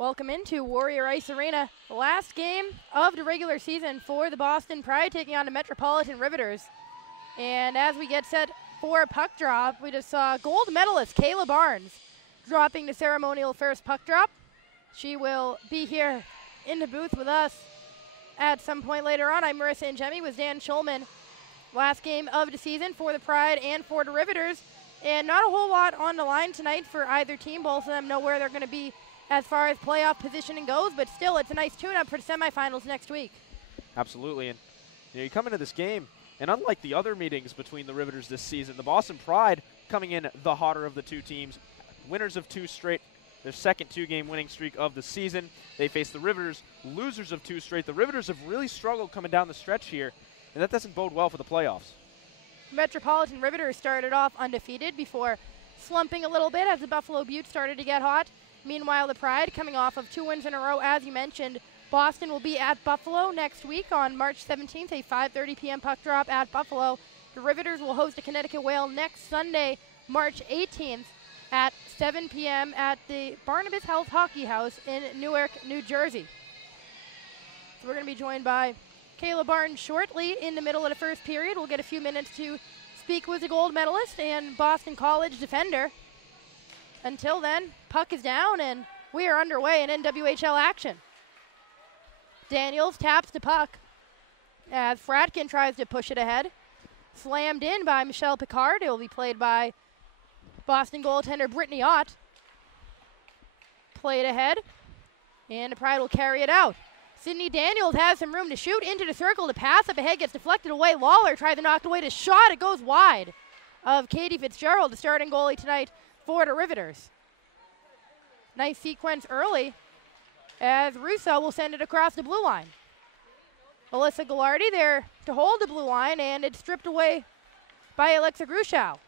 Welcome into Warrior Ice Arena, the last game of the regular season for the Boston Pride, taking on the Metropolitan Riveters. And as we get set for a puck drop, we just saw gold medalist Kayla Barnes dropping the ceremonial first puck drop. She will be here in the booth with us at some point later on. I'm Marissa Angemi with Dan Schulman. Last game of the season for the Pride and for the Riveters. And not a whole lot on the line tonight for either team. Both of them know where they're going to be as far as playoff positioning goes, but still it's a nice tune-up for the semifinals next week. Absolutely, and you come into this game, and unlike the other meetings between the Riveters this season, the Boston Pride coming in the hotter of the two teams, winners of two straight, their second two-game winning streak of the season. They face the Riveters, losers of two straight. The Riveters have really struggled coming down the stretch here, and that doesn't bode well for the playoffs. Metropolitan Riveters started off undefeated before slumping a little bit as the Buffalo Butte started to get hot. Meanwhile, the Pride, coming off of 2 wins in a row, as you mentioned, Boston will be at Buffalo next week on March 17th, a 5:30 p.m. puck drop at Buffalo. The Riveters will host a Connecticut Whale next Sunday, March 18th at 7 p.m. at the Barnabas Health Hockey House in Newark, New Jersey. So we're going to be joined by Kayla Barnes shortly in the middle of the first period. We'll get a few minutes to speak with the gold medalist and Boston College defender. Until then, puck is down, and we are underway in NWHL action. Daniels taps the puck as Fratkin tries to push it ahead. Slammed in by Michelle Picard. It will be played by Boston goaltender Brittany Ott. Played ahead, and the Pride will carry it out. Sydney Daniels has some room to shoot into the circle. The pass up ahead gets deflected away. Lawler tries to knock away the shot. It goes wide of Katie Fitzgerald, the starting goalie tonight for the Riveters. Nice sequence early as Russo will send it across the blue line. Alyssa Gallardi there to hold the blue line, and it's stripped away by Alexa Grushal.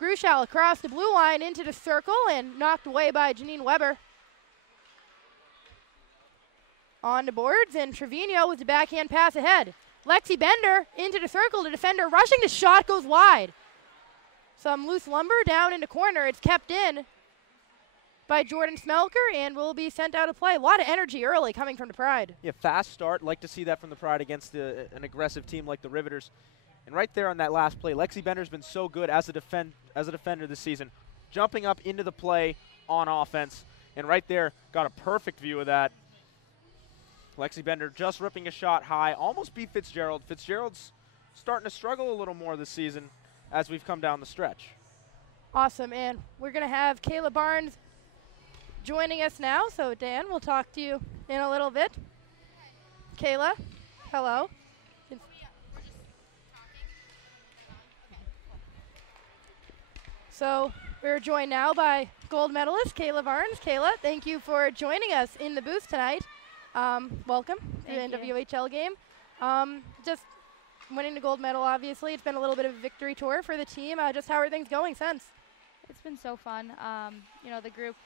Grushal across the blue line into the circle and knocked away by Janine Weber. On the boards, and Trevino with the backhand pass ahead. Lexi Bender into the circle, the defender rushing, the shot goes wide. Some loose lumber down in the corner. It's kept in by Jordan Smelker and will be sent out of play. A lot of energy early coming from the Pride. Yeah, fast start. Like to see that from the Pride against an aggressive team like the Riveters. And right there on that last play, Lexi Bender's been so good as a defender this season, jumping up into the play on offense. And right there, got a perfect view of that. Lexi Bender just ripping a shot high, almost beat Fitzgerald. Fitzgerald's starting to struggle a little more this season as we've come down the stretch. Awesome, and we're going to have Kayla Barnes joining us now. So, Dan, we'll talk to you in a little bit. Kayla, hello. So, we're joined now by gold medalist Kayla Barnes. Kayla, thank you for joining us in the booth tonight. Welcome to the NWHL game. Just winning the gold medal, obviously. It's been a little bit of a victory tour for the team. Just how are things going since? It's been so fun. The group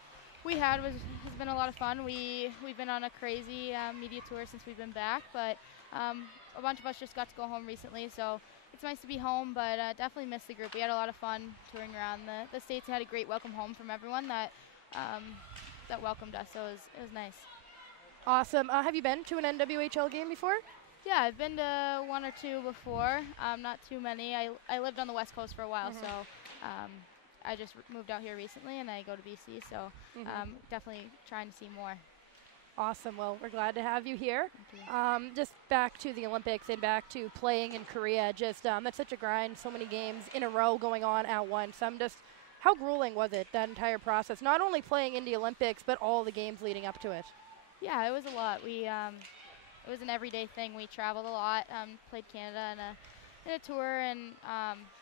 we had has been a lot of fun. We've been on a crazy media tour since we've been back, but a bunch of us just got to go home recently, so it's nice to be home, but definitely missed the group. We had a lot of fun touring around the States. We had a great welcome home from everyone that welcomed us, so it was nice. Awesome. Have you been to an NWHL game before? Yeah, I've been to one or two before, not too many. I lived on the West Coast for a while, so I just moved out here recently, and I go to BC, so definitely trying to see more. Awesome. Well, we're glad to have you here. Thank you. Just back to the Olympics and back to playing in Korea. Just that's such a grind, so many games in a row going on at once. How grueling was it, that entire process? Not only playing in the Olympics, but all the games leading up to it. Yeah, it was a lot. It was an everyday thing. We traveled a lot, played Canada in a tour, and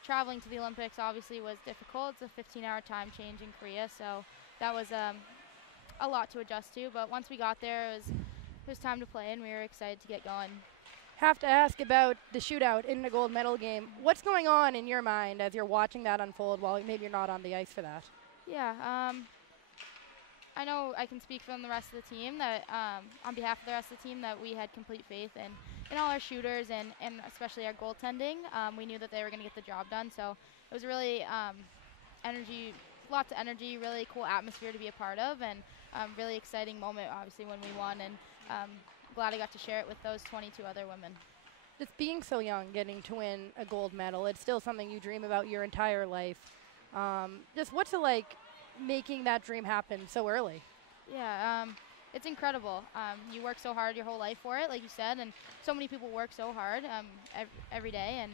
traveling to the Olympics obviously was difficult. It's a 15-hour time change in Korea, so that was a lot to adjust to. But once we got there, it was time to play, and we were excited to get going. Have to ask about the shootout in the gold medal game. What's going on in your mind as you're watching that unfold while maybe you're not on the ice for that? Yeah, I know I can speak from the rest of the team that, on behalf of the rest of the team, that we had complete faith in all our shooters and especially our goaltending. We knew that they were going to get the job done, so it was really lots of energy, really cool atmosphere to be a part of, and really exciting moment, obviously, when we won, and glad I got to share it with those 22 other women. Just being so young, getting to win a gold medal, it's still something you dream about your entire life. Just what's it like making that dream happen so early? Yeah, it's incredible. You work so hard your whole life for it, like you said, and so many people work so hard every day, and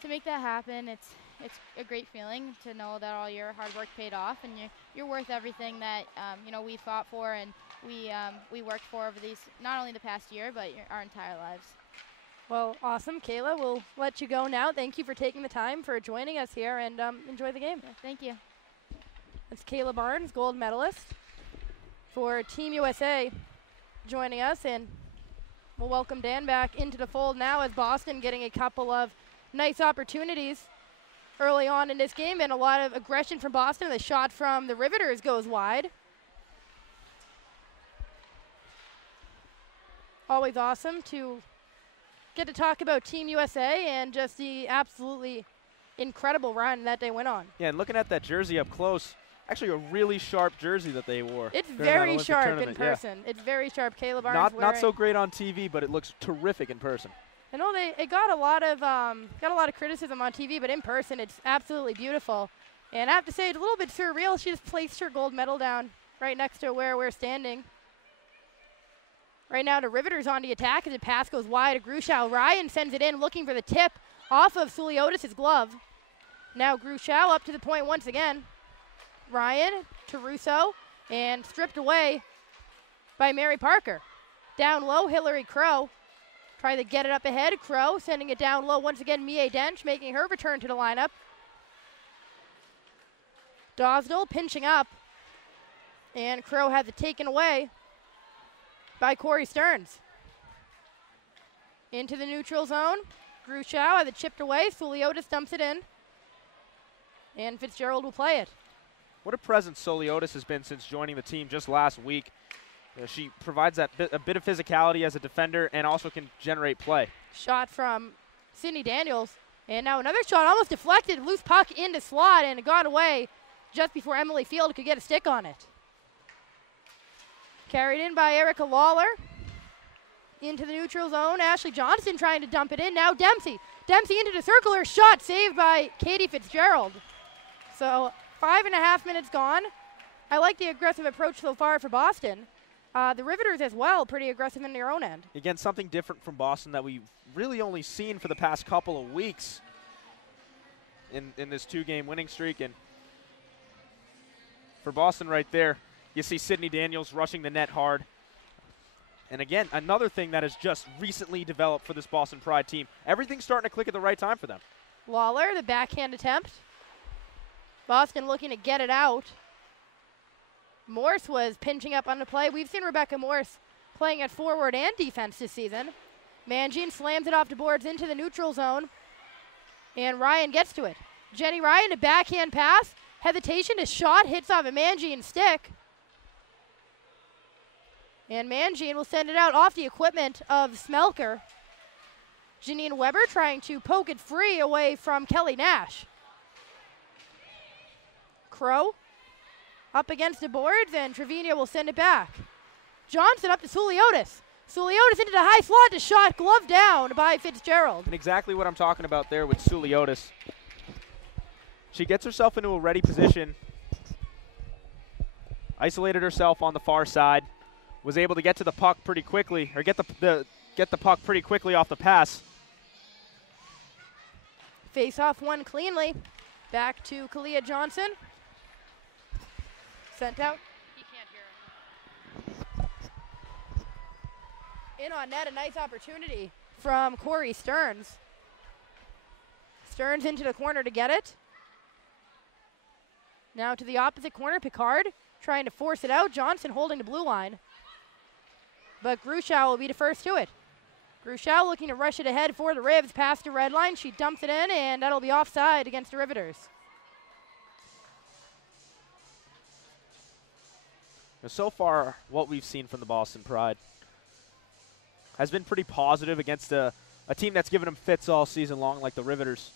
to make that happen, it's a great feeling to know that all your hard work paid off, and you're worth everything that we fought for and we worked for over these, not only the past year, but our entire lives. Well, awesome. Kayla, we'll let you go now. Thank you for taking the time for joining us here, and enjoy the game. Yeah, thank you. It's Kayla Barnes, gold medalist for Team USA, joining us, and we'll welcome Dan back into the fold now as Boston getting a couple of nice opportunities early on in this game, and a lot of aggression from Boston. The shot from the Riveters goes wide. Always awesome to get to talk about Team USA and just the absolutely incredible run that they went on. Yeah, and looking at that jersey up close, actually a really sharp jersey that they wore. It's very sharp in person. Yeah. It's very sharp. Kayla Barnes not so great on TV, but it looks terrific in person. I know it got a lot of criticism on TV, but in person it's absolutely beautiful. And I have to say, it's a little bit surreal. She just placed her gold medal down right next to where we're standing. Right now, the Riveters on the attack as the pass goes wide to Grushow. Ryan sends it in, looking for the tip off of Suliotis' glove. Now Grushow up to the point once again. Ryan to Russo, and stripped away by Mary Parker. Down low, Hillary Crow. Try to get it up ahead. Crow sending it down low once again. Mie Dench making her return to the lineup. Dosdell pinching up. And Crow has it taken away by Corey Stearns. Into the neutral zone. Grushow has it chipped away. Suliotis dumps it in. And Fitzgerald will play it. What a presence Suliotis has been since joining the team just last week. She provides a bit of physicality as a defender and also can generate play. Shot from Sydney Daniels. And now another shot almost deflected. Loose puck into slot, and it got away just before Emily Field could get a stick on it. Carried in by Erica Lawler. Into the neutral zone. Ashley Johnson trying to dump it in. Now Dempsey. Dempsey into the circle. Her shot saved by Katie Fitzgerald. So 5.5 minutes gone. I like the aggressive approach so far for Boston. The Riveters as well, pretty aggressive in their own end. Again, something different from Boston that we've really only seen for the past couple of weeks in this 2-game winning streak. And for Boston right there, you see Sydney Daniels rushing the net hard. And again, another thing that has just recently developed for this Boston Pride team. Everything's starting to click at the right time for them. Lawler, the backhand attempt. Boston looking to get it out. Morse was pinching up on the play. We've seen Rebecca Morse playing at forward and defense this season. Mangine slams it off the boards into the neutral zone. And Ryan gets to it. Jenny Ryan, a backhand pass. Hesitation, a shot, hits off a Mangine stick. And Mangine will send it out off the equipment of Smelker. Janine Weber trying to poke it free away from Kelly Nash. Crow up against the boards, and Trevino will send it back. Johnson up to Suliotis. Suliotis into the high slot, the shot gloved down by Fitzgerald. And exactly what I'm talking about there with Suliotis. She gets herself into a ready position, isolated herself on the far side, was able to get to the puck pretty quickly, or get the puck pretty quickly off the pass. Face off one cleanly. Back to Kalia Johnson. Sent out. He can't hear him. In on net, a nice opportunity from Corey Stearns. Stearns into the corner to get it. Now to the opposite corner, Picard trying to force it out. Johnson holding the blue line. But Grushow will be the first to it. Grushow looking to rush it ahead for the Rivs, past the red line. She dumps it in, and that'll be offside against the Riveters. So far, what we've seen from the Boston Pride has been pretty positive against a team that's given them fits all season long, like the Riveters.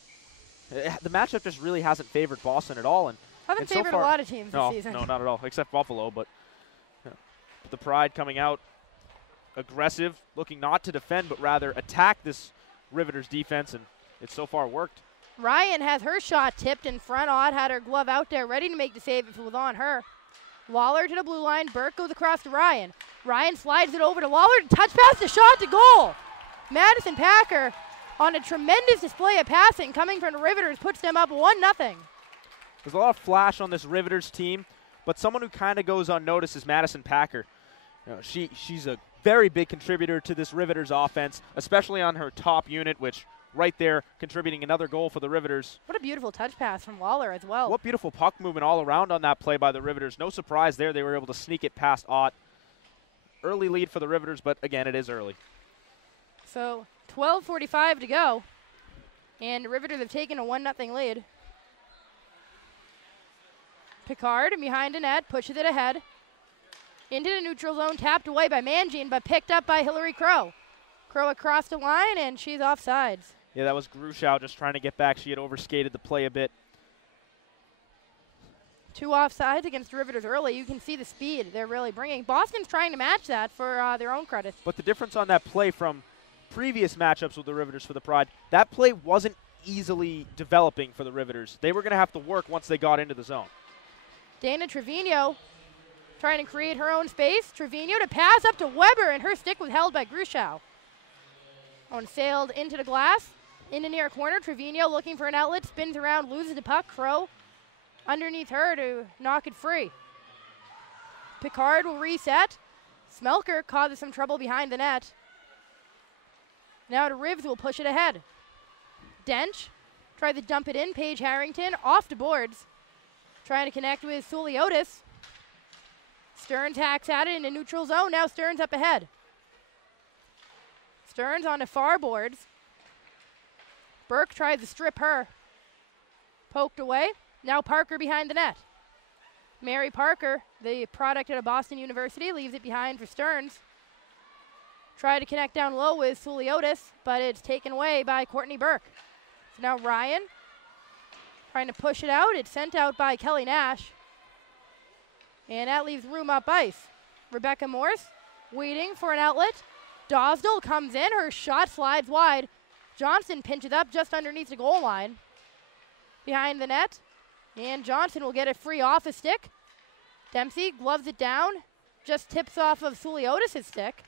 The matchup just really hasn't favored Boston at all. Haven't favored a lot of teams this season. No, not at all, except Buffalo. But The Pride coming out aggressive, looking not to defend, but rather attack this Riveters defense, and it's so far worked. Ryan has her shot tipped in front. Odd had her glove out there ready to make the save if it was on her. Lawler to the blue line. Burke goes across to Ryan. Ryan slides it over to Lawler. Touch pass, the shot to goal. Madison Packer on a tremendous display of passing coming from the Riveters puts them up 1-0. There's a lot of flash on this Riveters team, but someone who kind of goes unnoticed is Madison Packer. You know, she's a very big contributor to this Riveters offense, especially on her top unit, which right there contributing another goal for the Riveters. What a beautiful touch pass from Lawler as well. What beautiful puck movement all around on that play by the Riveters. No surprise there, they were able to sneak it past Ott. Early lead for the Riveters, but again, it is early. So 12:45 to go, and the Riveters have taken a 1-0 lead. Picard behind the net, pushes it ahead. Into the neutral zone, tapped away by Mangine, but picked up by Hillary Crow. Crow across the line, and she's offsides. Yeah, that was Grushow just trying to get back. She had overskated the play a bit. 2 offsides against the Riveters early. You can see the speed they're really bringing. Boston's trying to match that for their own credit. But the difference on that play from previous matchups with the Riveters for the Pride, that play wasn't easily developing for the Riveters. They were going to have to work once they got into the zone. Dana Trevino trying to create her own space. Trevino to pass up to Weber, and her stick was held by Grushow. One sailed into the glass, in the near corner. Trevino looking for an outlet, spins around, loses the puck. Crow underneath her to knock it free. Picard will reset. Smelker causes some trouble behind the net. Now the Rivs will push it ahead. Dench tried to dump it in. Paige Harrington off the boards. Trying to connect with Suliotis. Stearns hacks at it in the neutral zone. Now Stearns up ahead. Stearns on the far boards. Burke tries to strip her. Poked away. Now Parker behind the net. Mary Parker, the product out of Boston University, leaves it behind for Stearns. Tried to connect down low with Suliotis, but it's taken away by Courtney Burke. So now Ryan trying to push it out. It's sent out by Kelly Nash. And that leaves room up ice. Rebecca Morse waiting for an outlet. Dosdell comes in. Her shot slides wide. Johnson pinches up just underneath the goal line. Behind the net. And Johnson will get it free off his stick. Dempsey gloves it down. Just tips off of Suliotis' stick.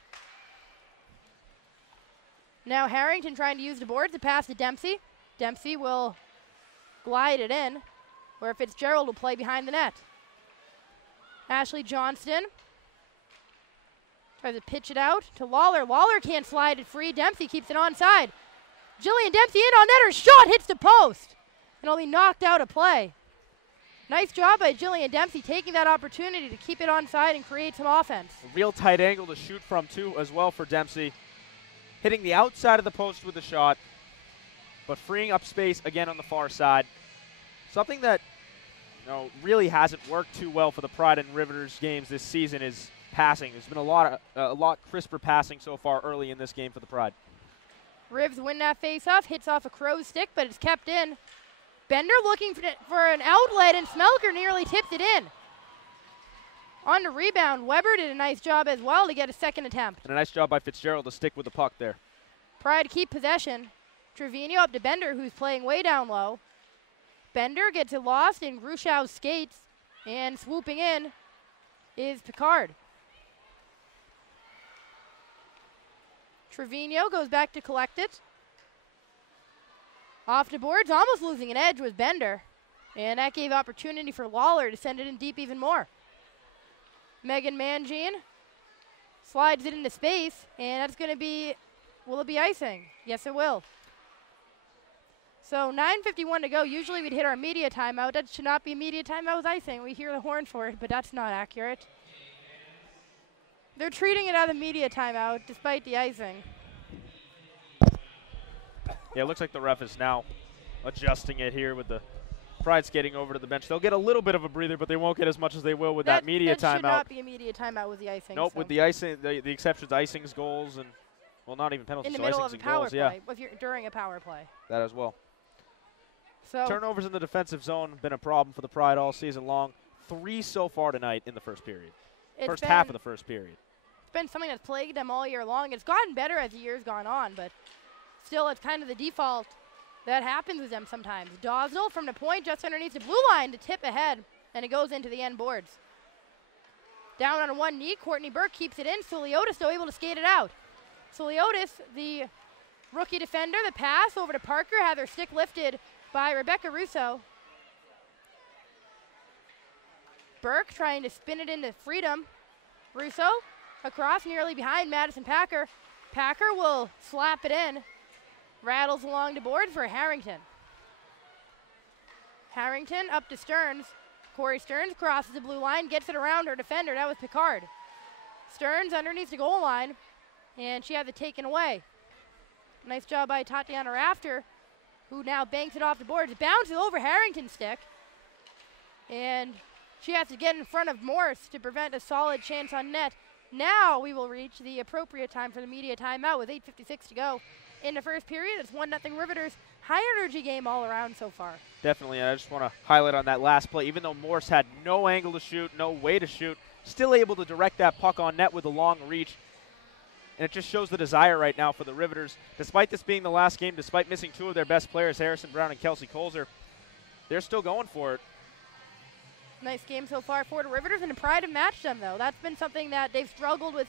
Now Harrington trying to use the board to pass to Dempsey. Dempsey will glide it in, where Fitzgerald will play behind the net. Ashley Johnston tries to pitch it out to Lawler. Lawler can't slide it free. Dempsey keeps it onside. Jillian Dempsey in on net. Her shot hits the post and only knocked out a play. Nice job by Jillian Dempsey taking that opportunity to keep it onside and create some offense. A real tight angle to shoot from, too, as well for Dempsey. Hitting the outside of the post with a shot, but freeing up space again on the far side. Something that really hasn't worked too well for the Pride and Riveters games this season is passing. There's been a lot crisper passing so far early in this game for the Pride. Rivs win that face-off, hits off a Crow's stick, but it's kept in. Bender looking for an outlet, and Smelker nearly tipped it in. On the rebound, Weber did a nice job as well to get a second attempt. And a nice job by Fitzgerald to stick with the puck there. Pride keep possession. Trevino up to Bender, who's playing way down low. Bender gets it lost in Grushow's skates, and swooping in is Picard. Trevino goes back to collect it. Off the boards, almost losing an edge was Bender, and that gave opportunity for Lawler to send it in deep even more. Megan Mangine slides it into space, and that's going to be, will it be icing? Yes, it will. So 9:51 to go. Usually we'd hit our media timeout. That should not be a media timeout with icing. We hear the horn for it, but that's not accurate. They're treating it as a media timeout despite the icing. Yeah, it looks like the ref is now adjusting it here with the Pride skating over to the bench. They'll get a little bit of a breather, but they won't get as much as they will with that media timeout. That should not be a media timeout with the icing. Nope, so. with the icing, the exceptions, icings, goals, and, well, not even penalties. In the so middle icings of a and power goals, play, during a power play. That as well. So turnovers in the defensive zone have been a problem for the Pride all season long. 3 so far tonight in the first period. first half of the first period. It's been something that's plagued them all year long. It's gotten better as the year's gone on, but still it's kind of the default that happens with them sometimes. Dosnell from the point just underneath the blue line to tip ahead, and it goes into the end boards. Down on one knee, Courtney Burke keeps it in. Suliotis though able to skate it out. Suliotis, the rookie defender, the pass over to Parker, had their stick lifted by Rebecca Russo. Burke trying to spin it into freedom. Russo across, nearly behind Madison Packer. Packer will slap it in. Rattles along the board for Harrington. Harrington up to Stearns. Corey Stearns crosses the blue line, gets it around her defender. That was Picard. Stearns underneath the goal line, and she has it taken away. Nice job by Tatiana Rafter, who now banks it off the boards. It bounces over Harrington's stick, and she has to get in front of Morse to prevent a solid chance on net. Now we will reach the appropriate time for the media timeout with 8:56 to go in the first period. It's 1-0 Riveters. High energy game all around so far. Definitely. I just want to highlight on that last play, even though Morse had no angle to shoot, no way to shoot, still able to direct that puck on net with a long reach. And it just shows the desire right now for the Riveters. Despite this being the last game, despite missing two of their best players, Harrison Brown and Kelsey Colzer, they're still going for it. Nice game so far for the Riveters, and the Pride have matched them, though. That's been something that they've struggled with.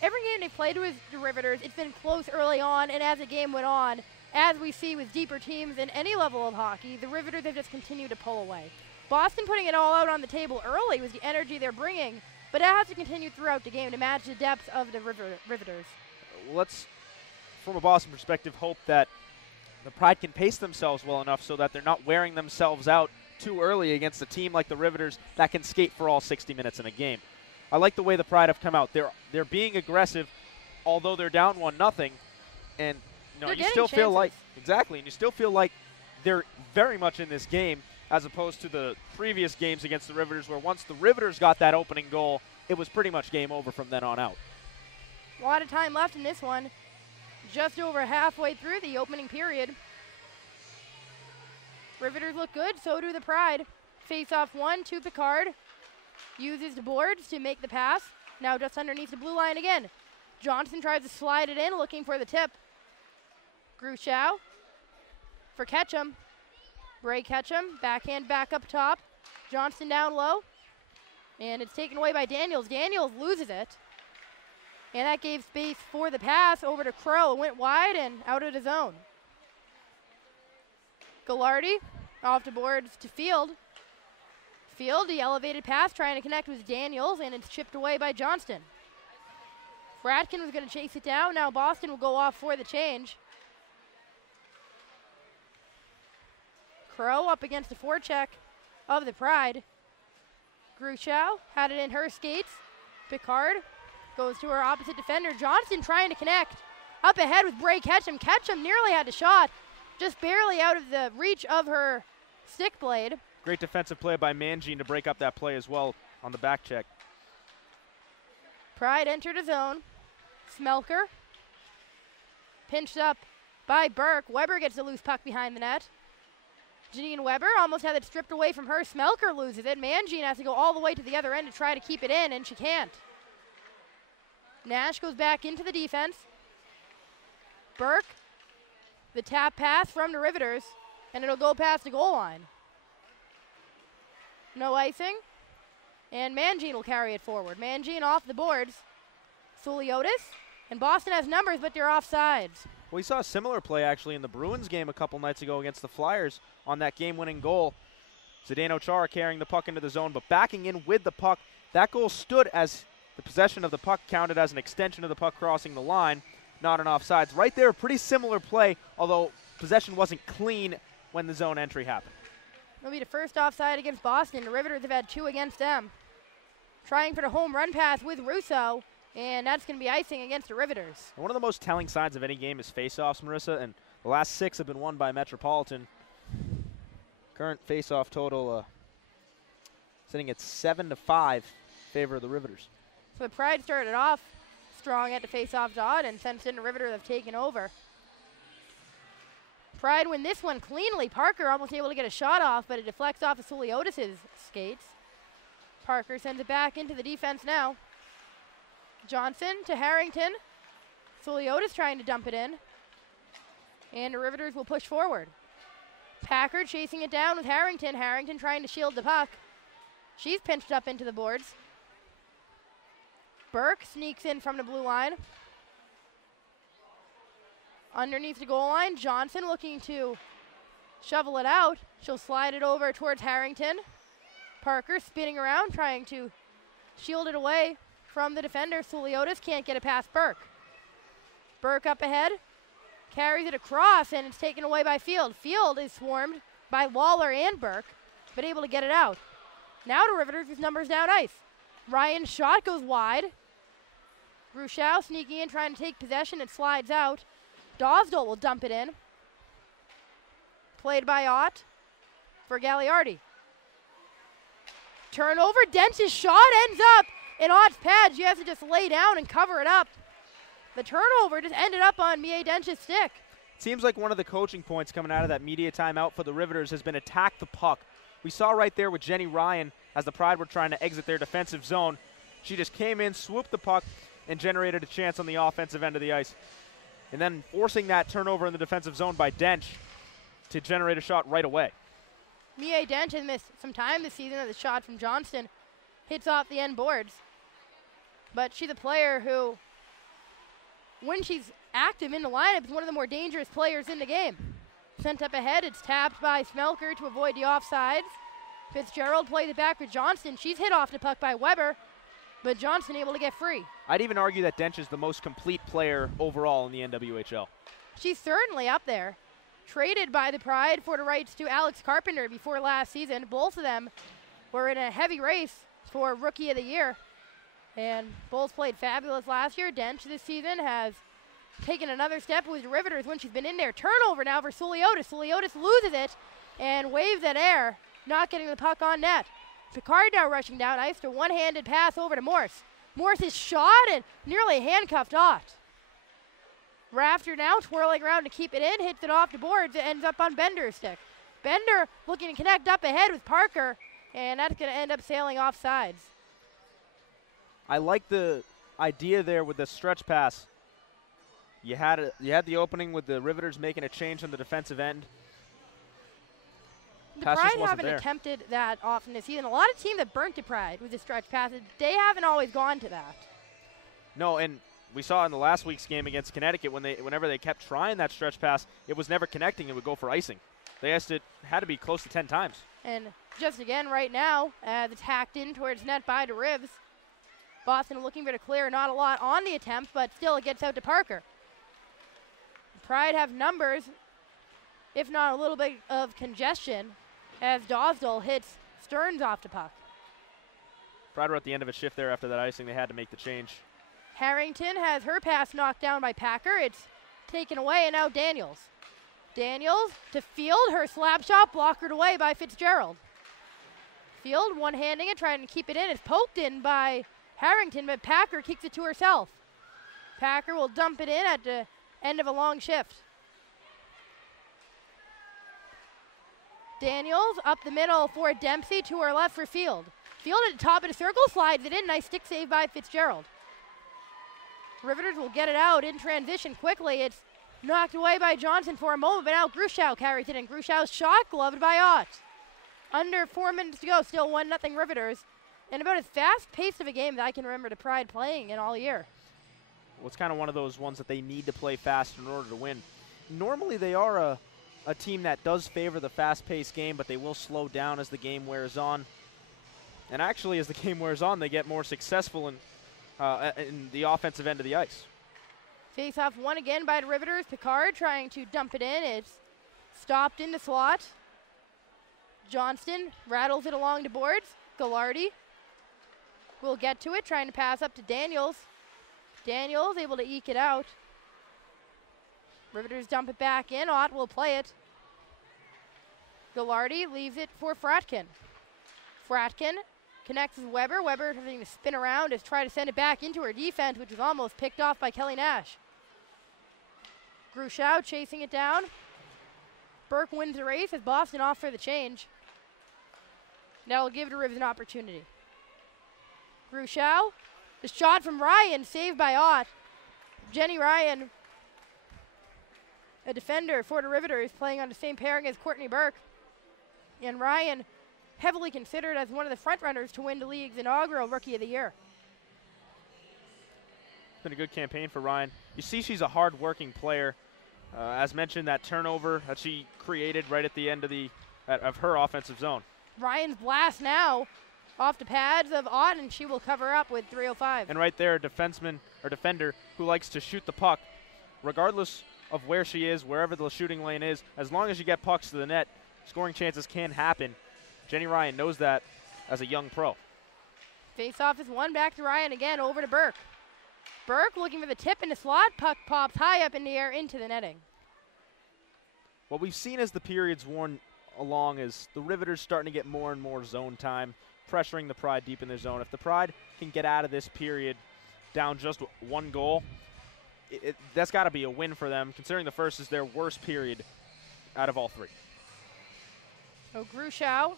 Every game they've played with the Riveters, it's been close early on, and as the game went on, as we see with deeper teams in any level of hockey, the Riveters have just continued to pull away. Boston putting it all out on the table early was the energy they're bringing, but it has to continue throughout the game to match the depth of the Riveters. Let's, from a Boston perspective, hope that the Pride can pace themselves well enough so that they're not wearing themselves out too early against a team like the Riveters that can skate for all 60 minutes in a game. I like the way the Pride have come out. They're being aggressive, although they're down 1-0, and you still feel like and you still feel like they're very much in this game, as opposed to the previous games against the Riveters, where once the Riveters got that opening goal, it was pretty much game over from then on out. A lot of time left in this one. Just over halfway through the opening period. Riveters look good, so do the Pride. Face off one to Picard. Uses the boards to make the pass. Now just underneath the blue line again. Johnson tries to slide it in, looking for the tip. Gruchow for Ketchum. Bray Ketchum, backhand back up top. Johnston down low. And it's taken away by Daniels. Daniels loses it. And that gave space for the pass over to Crow. It went wide and out of the zone. Gallardi off the boards to Field. Field, the elevated pass, trying to connect with Daniels, and it's chipped away by Johnston. Fratkin was going to chase it down. Now Boston will go off for the change. Crow up against the forecheck of the Pride. Gruchow had it in her skates. Picard goes to her opposite defender. Johnston trying to connect. Up ahead with Bray Ketchum. Ketchum nearly had the shot. Just barely out of the reach of her stick blade. Great defensive play by Mangine to break up that play as well on the back check. Pride entered a zone. Smelker. Pinched up by Burke. Weber gets the loose puck behind the net. Janine Weber almost had it stripped away from her. Smelker loses it. Mangine has to go all the way to the other end to try to keep it in, and she can't. Nash goes back into the defense. Burke, the tap pass from the Riveters, and it'll go past the goal line. No icing, and Mangine will carry it forward. Mangine off the boards. Suliotis, and Boston has numbers, but they're offsides. We saw a similar play actually in the Bruins game a couple nights ago against the Flyers on that game-winning goal. Zdeno Chara carrying the puck into the zone, but backing in with the puck. That goal stood as the possession of the puck counted as an extension of the puck crossing the line, not an offsides. Right there, a pretty similar play, although possession wasn't clean when the zone entry happened. It'll be the first offside against Boston. The Riveters have had two against them. Trying for the home run pass with Russo, and that's going to be icing against the Riveters. One of the most telling signs of any game is face-offs, Marissa, and the last 6 have been won by Metropolitan. Current face-off total sitting at 7-5 favor of the Riveters. So the Pride started off strong at the face-off dot, and since then the Riveters have taken over. Pride win this one cleanly. Parker almost able to get a shot off, but it deflects off of Suliotis' skates. Parker sends it back into the defense now. Johnson to Harrington. Suliotis trying to dump it in. And the Riveters will push forward. Packer chasing it down with Harrington. Harrington trying to shield the puck. She's pinched up into the boards. Burke sneaks in from the blue line. Underneath the goal line, Johnson looking to shovel it out. She'll slide it over towards Harrington. Parker spinning around, trying to shield it away from the defender. Suliotis can't get it past Burke. Burke up ahead, carries it across, and it's taken away by Field. Field is swarmed by Waller and Burke, but able to get it out. Now to Riveters with numbers down ice. Ryan's shot goes wide. Gruchow sneaking in, trying to take possession. It slides out. Dosdell will dump it in. Played by Ott for Gagliardi. Turnover. Dench's shot ends up in Ott's pad. She has to just lay down and cover it up. The turnover just ended up on Mia Dench's stick. Seems like one of the coaching points coming out of that media timeout for the Riveters has been attack the puck. We saw right there with Jenny Ryan as the Pride were trying to exit their defensive zone. She just came in, swooped the puck, and generated a chance on the offensive end of the ice. And then forcing that turnover in the defensive zone by Dench to generate a shot right away. Mia Dench has missed some time this season as the shot from Johnston hits off the end boards. But she's a player who, when she's active in the lineup, is one of the more dangerous players in the game. Sent up ahead, it's tapped by Smelker to avoid the offsides. Fitzgerald plays it back with Johnston. She's hit off the puck by Weber, but Johnston able to get free. I'd even argue that Dench is the most complete player overall in the NWHL. She's certainly up there. Traded by the Pride for the rights to Alex Carpenter before last season. Both of them were in a heavy race for Rookie of the Year. And both played fabulous last year. Dench this season has taken another step with the Riveters when she's been in there. Turnover now for Suliotis. Suliotis loses it and waves at air, not getting the puck on net. Picard now rushing down ice to one-handed pass over to Morse. Morse is shot and nearly handcuffed Ott. Rafter now twirling around to keep it in, hits it off the boards, it ends up on Bender's stick. Bender looking to connect up ahead with Parker, and that's going to end up sailing off sides. I like the idea there with the stretch pass. You had the opening with the Riveters making a change on the defensive end. The Pride haven't attempted that often this season. A lot of teams have burnt the Pride with the stretch passes. They haven't always gone to that. No, and we saw in the last week's game against Connecticut whenever they kept trying that stretch pass, it was never connecting. It would go for icing. They asked it had to be close to 10 times. And just again right now, as it's hacked in towards net by the Rivs. Boston looking for the clear, not a lot on the attempt, but still it gets out to Parker. The Pride have numbers, if not a little bit of congestion, as Dosdell hits Stearns off the puck. Pride were at the end of a shift there after that icing. They had to make the change. Harrington has her pass knocked down by Packer. It's taken away, and now Daniels. Daniels to Field. Her slap shot blockered away by Fitzgerald. Field one-handing it, trying to keep it in. It's poked in by Harrington, but Packer kicks it to herself. Packer will dump it in at the end of a long shift. Daniels up the middle for Dempsey, to her left for Field. Field at the top of the circle, slides it in. Nice stick save by Fitzgerald. Riveters will get it out in transition quickly. It's knocked away by Johnson for a moment, but now Gruchow carries it in. Gruchow's shot gloved by Ott. Under 4 minutes to go, still 1-0 Riveters. And about as fast-paced of a game that I can remember the Pride playing in all year. Well, it's kind of one of those ones that they need to play fast in order to win. Normally they are a team that does favor the fast-paced game, but they will slow down as the game wears on. And actually, as the game wears on, they get more successful in the offensive end of the ice. Face-off won again by the Riveters. Picard trying to dump it in. It's stopped in the slot. Johnston rattles it along the boards. Gallardi will get to it, trying to pass up to Daniels. Daniels able to eke it out. Riveters dump it back in. Ott will play it. Gallardi leaves it for Fratkin. Fratkin connects with Weber. Weber having to spin around to try to send it back into her defense, which was almost picked off by Kelly Nash. Gruchow chasing it down. Burke wins the race as Boston off for the change. Now will give the Rivs an opportunity. Gruchow The shot from Ryan, saved by Ott. Jenny Ryan, a defender for the Riveters, playing on the same pairing as Courtney Burke. And Ryan, heavily considered as one of the frontrunners to win the league's inaugural Rookie of the Year. It's been a good campaign for Ryan. You see she's a hard-working player. As mentioned, that turnover that she created right at the end of her offensive zone. Ryan's blast now off the pads of Ott, and she will cover up with 3:05. And right there, a defenseman or defender who likes to shoot the puck, regardless of where she is, wherever the shooting lane is, as long as you get pucks to the net, scoring chances can happen. Jenny Ryan knows that as a young pro. Face-off is won back to Ryan again, over to Burke. Burke looking for the tip in the slot. Puck pops high up in the air into the netting. What we've seen as the period's worn along is the Riveters starting to get more and more zone time, pressuring the Pride deep in their zone. If the Pride can get out of this period down just one goal, that's got to be a win for them, considering the first is their worst period out of all three. So Grushow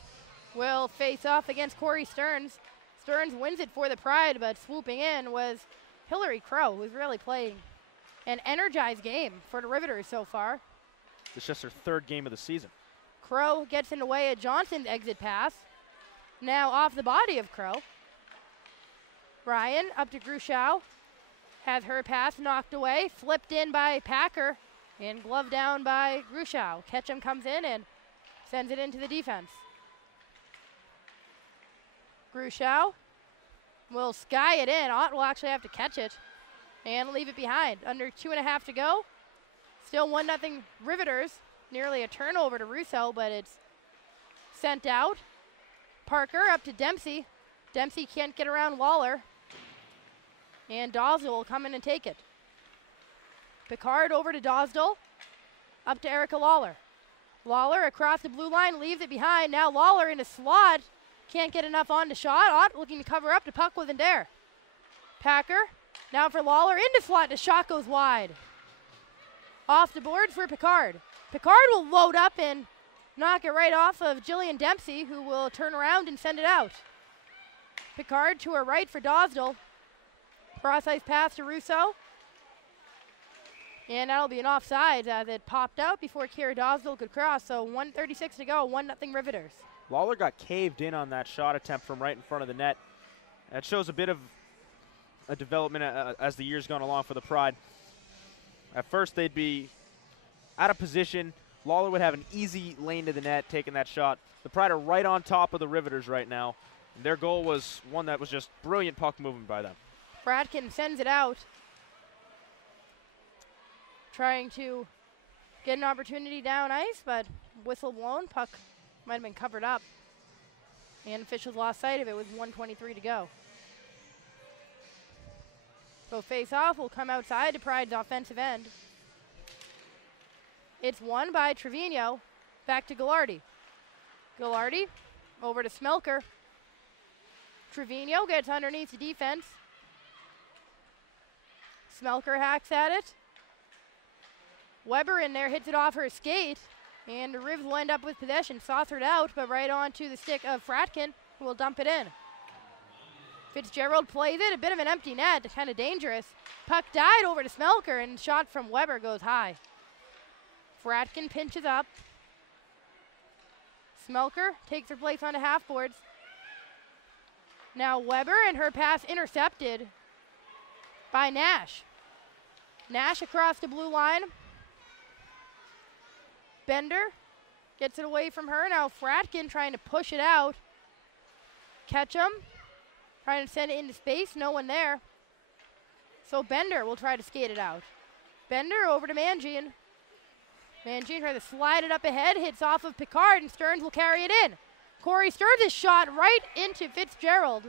will face off against Corey Stearns. Stearns wins it for the Pride, but swooping in was Hillary Crow, who's really playing an energized game for the Riveters so far. It's just her third game of the season. Crow gets in the way of Johnson's exit pass. Now off the body of Crow. Ryan up to Grushow. Has her pass knocked away, flipped in by Packer, and gloved down by Grushow. Ketchum comes in and sends it into the defense. Grushow will sky it in. Ott will actually have to catch it and leave it behind. Under 2.5 to go. Still 1-0 Riveters. Nearly a turnover to Russo, but it's sent out. Parker up to Dempsey. Dempsey can't get around Lawler. And Dosdell will come in and take it. Picard over to Dosdell. Up to Erica Lawler. Lawler across the blue line, leaves it behind. Now Lawler in the slot. Can't get enough on the shot. Ott looking to cover up. The puck wasn't there. Packer. Now for Lawler in the slot. The shot goes wide. Off the board for Picard. Picard will load up and knock it right off of Jillian Dempsey, who will turn around and send it out. Picard to her right for Dosdell. Cross-ice pass to Russo. And that'll be an offside as it popped out before Kira Dosdell could cross. So 1:36 to go, 1-0 Riveters. Lawler got caved in on that shot attempt from right in front of the net. That shows a bit of a development as the year's gone along for the Pride. At first, they'd be out of position. Lawler would have an easy lane to the net taking that shot. The Pride are right on top of the Riveters right now. And their goal was one that was just brilliant puck movement by them. Fratkin sends it out. Trying to get an opportunity down ice, but whistle blown. Puck might have been covered up. And officials lost sight of it with 1:23 to go. So face-off will come outside to Pride's offensive end. It's won by Trevino. Back to Gallardi. Gallardi over to Smelker. Trevino gets underneath the defense. Smelker hacks at it. Weber in there hits it off her skate. And the Rivs will end up with possession. Saucered out, but right onto the stick of Fratkin, who will dump it in. Fitzgerald plays it, a bit of an empty net, kind of dangerous. Puck died over to Smelker, and shot from Weber goes high. Fratkin pinches up. Smelker takes her place on the half boards. Now Weber, and her pass intercepted by Nash. Nash across the blue line. Bender gets it away from her. Now Fratkin trying to push it out. Ketchum trying to send it into space. No one there. So Bender will try to skate it out. Bender over to Mangine. Mangine trying to slide it up ahead. Hits off of Picard, and Stearns will carry it in. Corey Stearns is shot right into Fitzgerald,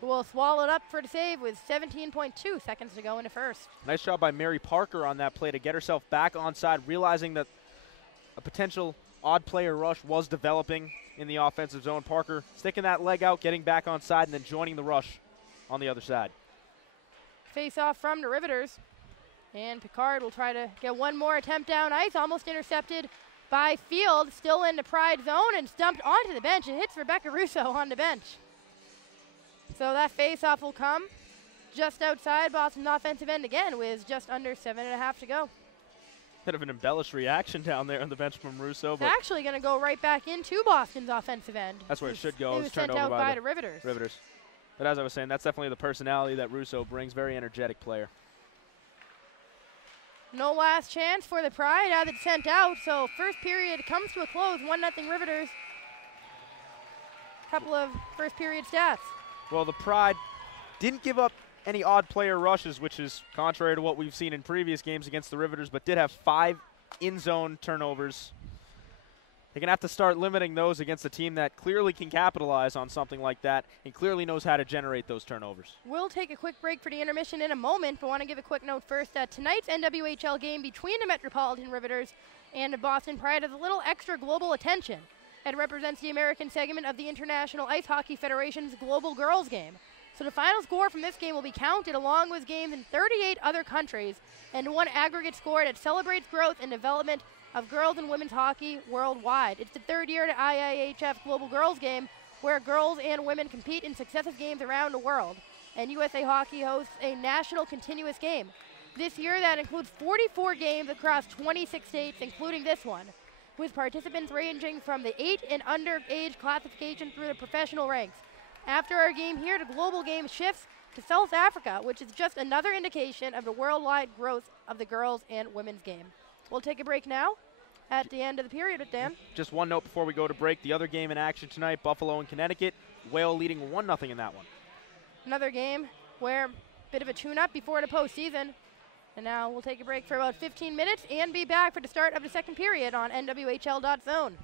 who will swallow it up for the save with 17.2 seconds to go in the first. Nice job by Mary Parker on that play to get herself back onside, realizing that a potential odd player rush was developing in the offensive zone. Parker sticking that leg out, getting back onside, and then joining the rush on the other side. Face off from the Riveters. And Picard will try to get one more attempt down ice. Almost intercepted by Field. Still in the Pride zone and stumped onto the bench. It hits Rebecca Russo on the bench. So that face off will come just outside Boston's offensive end again with just under 7.5 to go. Bit of an embellished reaction down there on the bench from Russo. It's actually going to go right back into Boston's offensive end. That's where it should go. It was sent out by the Riveters. But as I was saying, that's definitely the personality that Russo brings. Very energetic player. No last chance for the Pride as it's sent out. So first period comes to a close. 1-0 Riveters. Couple of first period stats. Well, the Pride didn't give up any odd player rushes, which is contrary to what we've seen in previous games against the Riveters, but did have 5 in-zone turnovers. They're going to have to start limiting those against a team that clearly can capitalize on something like that and clearly knows how to generate those turnovers. We'll take a quick break for the intermission in a moment, but want to give a quick note first that tonight's NWHL game between the Metropolitan Riveters and the Boston Pride has a little extra global attention. It represents the American segment of the International Ice Hockey Federation's Global Girls Game. So the final score from this game will be counted along with games in 38 other countries and one aggregate score that celebrates growth and development of girls and women's hockey worldwide. It's the third year to IIHF Global Girls Game, where girls and women compete in successive games around the world. And USA Hockey hosts a national continuous game. This year that includes 44 games across 26 states, including this one, with participants ranging from the 8 and under age classification through the professional ranks. After our game here, the global game shifts to South Africa, which is just another indication of the worldwide growth of the girls and women's game. We'll take a break now at the end of the period with Dan. Just one note before we go to break. The other game in action tonight, Buffalo and Connecticut. Whale leading 1-0 in that one. Another game where a bit of a tune-up before the postseason. And now we'll take a break for about 15 minutes and be back for the start of the second period on NWHL.zone.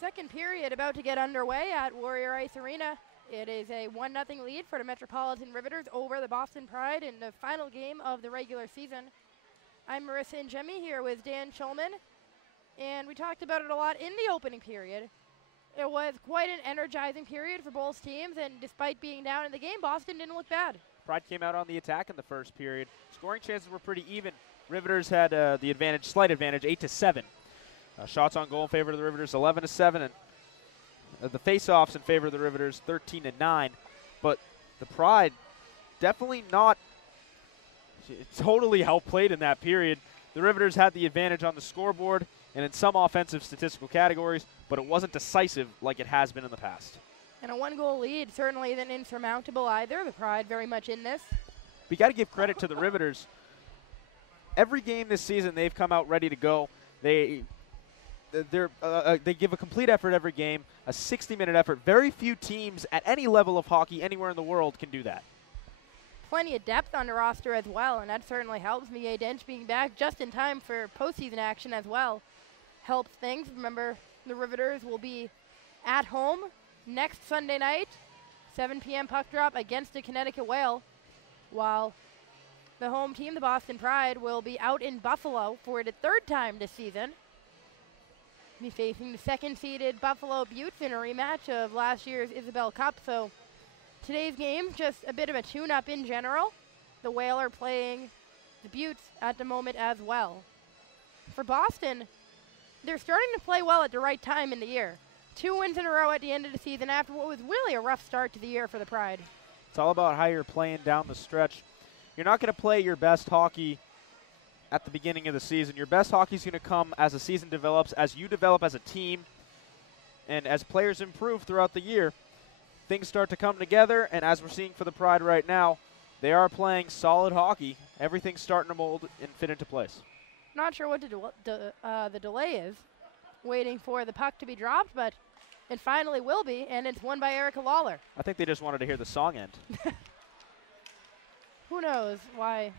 Second period about to get underway at Warrior Ice Arena. It is a 1-0 lead for the Metropolitan Riveters over the Boston Pride in the final game of the regular season. I'm Marissa Njemi here with Dan Schulman, and we talked about it a lot in the opening period. It was quite an energizing period for both teams, and despite being down in the game, Boston didn't look bad. Pride came out on the attack in the first period. Scoring chances were pretty even. Riveters had the advantage, slight advantage, 8-7. Shots on goal in favor of the Riveters, 11-7, and the face-offs in favor of the Riveters, 13-9. But the Pride definitely not totally outplayed in that period. The Riveters had the advantage on the scoreboard and in some offensive statistical categories, but it wasn't decisive like it has been in the past. And a 1-goal lead certainly isn't insurmountable either. The Pride very much in this. We got to give credit to the Riveters. Every game this season, they've come out ready to go. They give a complete effort every game, a 60-minute effort. Very few teams at any level of hockey anywhere in the world can do that. Plenty of depth on the roster as well, and that certainly helps. Miguel Dench being back just in time for postseason action as well helps things. Remember, the Riveters will be at home next Sunday night, 7 p.m. puck drop against the Connecticut Whale, while the home team, the Boston Pride, will be out in Buffalo for the third time this season. Be facing the second-seeded Buffalo Buttes in a rematch of last year's Isabel Cup. So today's game, just a bit of a tune-up in general. The Whale are playing the Buttes at the moment as well. For Boston, they're starting to play well at the right time in the year. 2 wins in a row at the end of the season after what was really a rough start to the year for the Pride. It's all about how you're playing down the stretch. You're not going to play your best hockey at the beginning of the season. Your best hockey is going to come as the season develops, as you develop as a team, and as players improve throughout the year. Things start to come together, and as we're seeing for the Pride right now, they are playing solid hockey. Everything's starting to mold and fit into place. Not sure what the delay is. Waiting for the puck to be dropped, but it finally will be, and it's won by Erica Lawler. I think they just wanted to hear the song end. Who knows why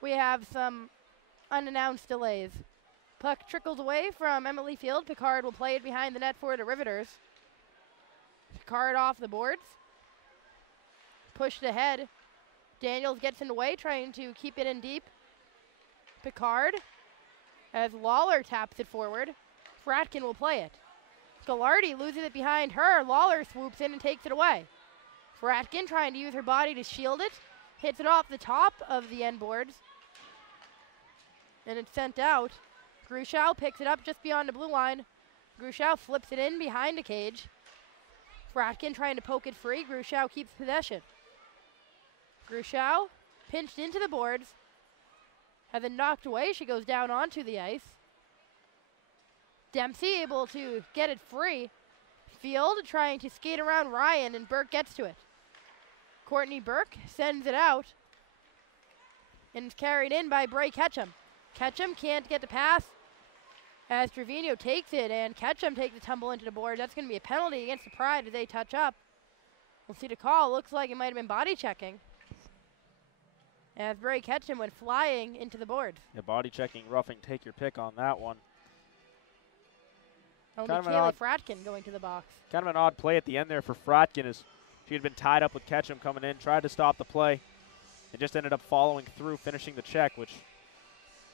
we have some unannounced delays. Puck trickles away from Emily Field. Picard will play it behind the net for the Riveters. Picard off the boards. Pushed ahead. Daniels gets in the way, trying to keep it in deep. Picard, as Lawler taps it forward. Fratkin will play it. Gallardi loses it behind her. Lawler swoops in and takes it away. Fratkin trying to use her body to shield it. Hits it off the top of the end boards. And it's sent out. Grushow picks it up just beyond the blue line. Grushow flips it in behind the cage. Fratkin trying to poke it free. Grushow keeps possession. Grushow pinched into the boards. Has it knocked away. She goes down onto the ice. Dempsey able to get it free. Field trying to skate around Ryan, and Burke gets to it. Courtney Burke sends it out. And it's carried in by Bray Ketchum. Ketchum can't get the pass as Trevino takes it, and Ketchum takes the tumble into the board. That's going to be a penalty against the Pride as they touch up. We'll see the call. Looks like it might have been body checking, as Bray Ketchum went flying into the board. Yeah, body checking, roughing, take your pick on that one. Only Kaylee Fratkin going to the box. Kind of an odd play at the end there for Fratkin, as she had been tied up with Ketchum coming in, tried to stop the play, and just ended up following through, finishing the check, which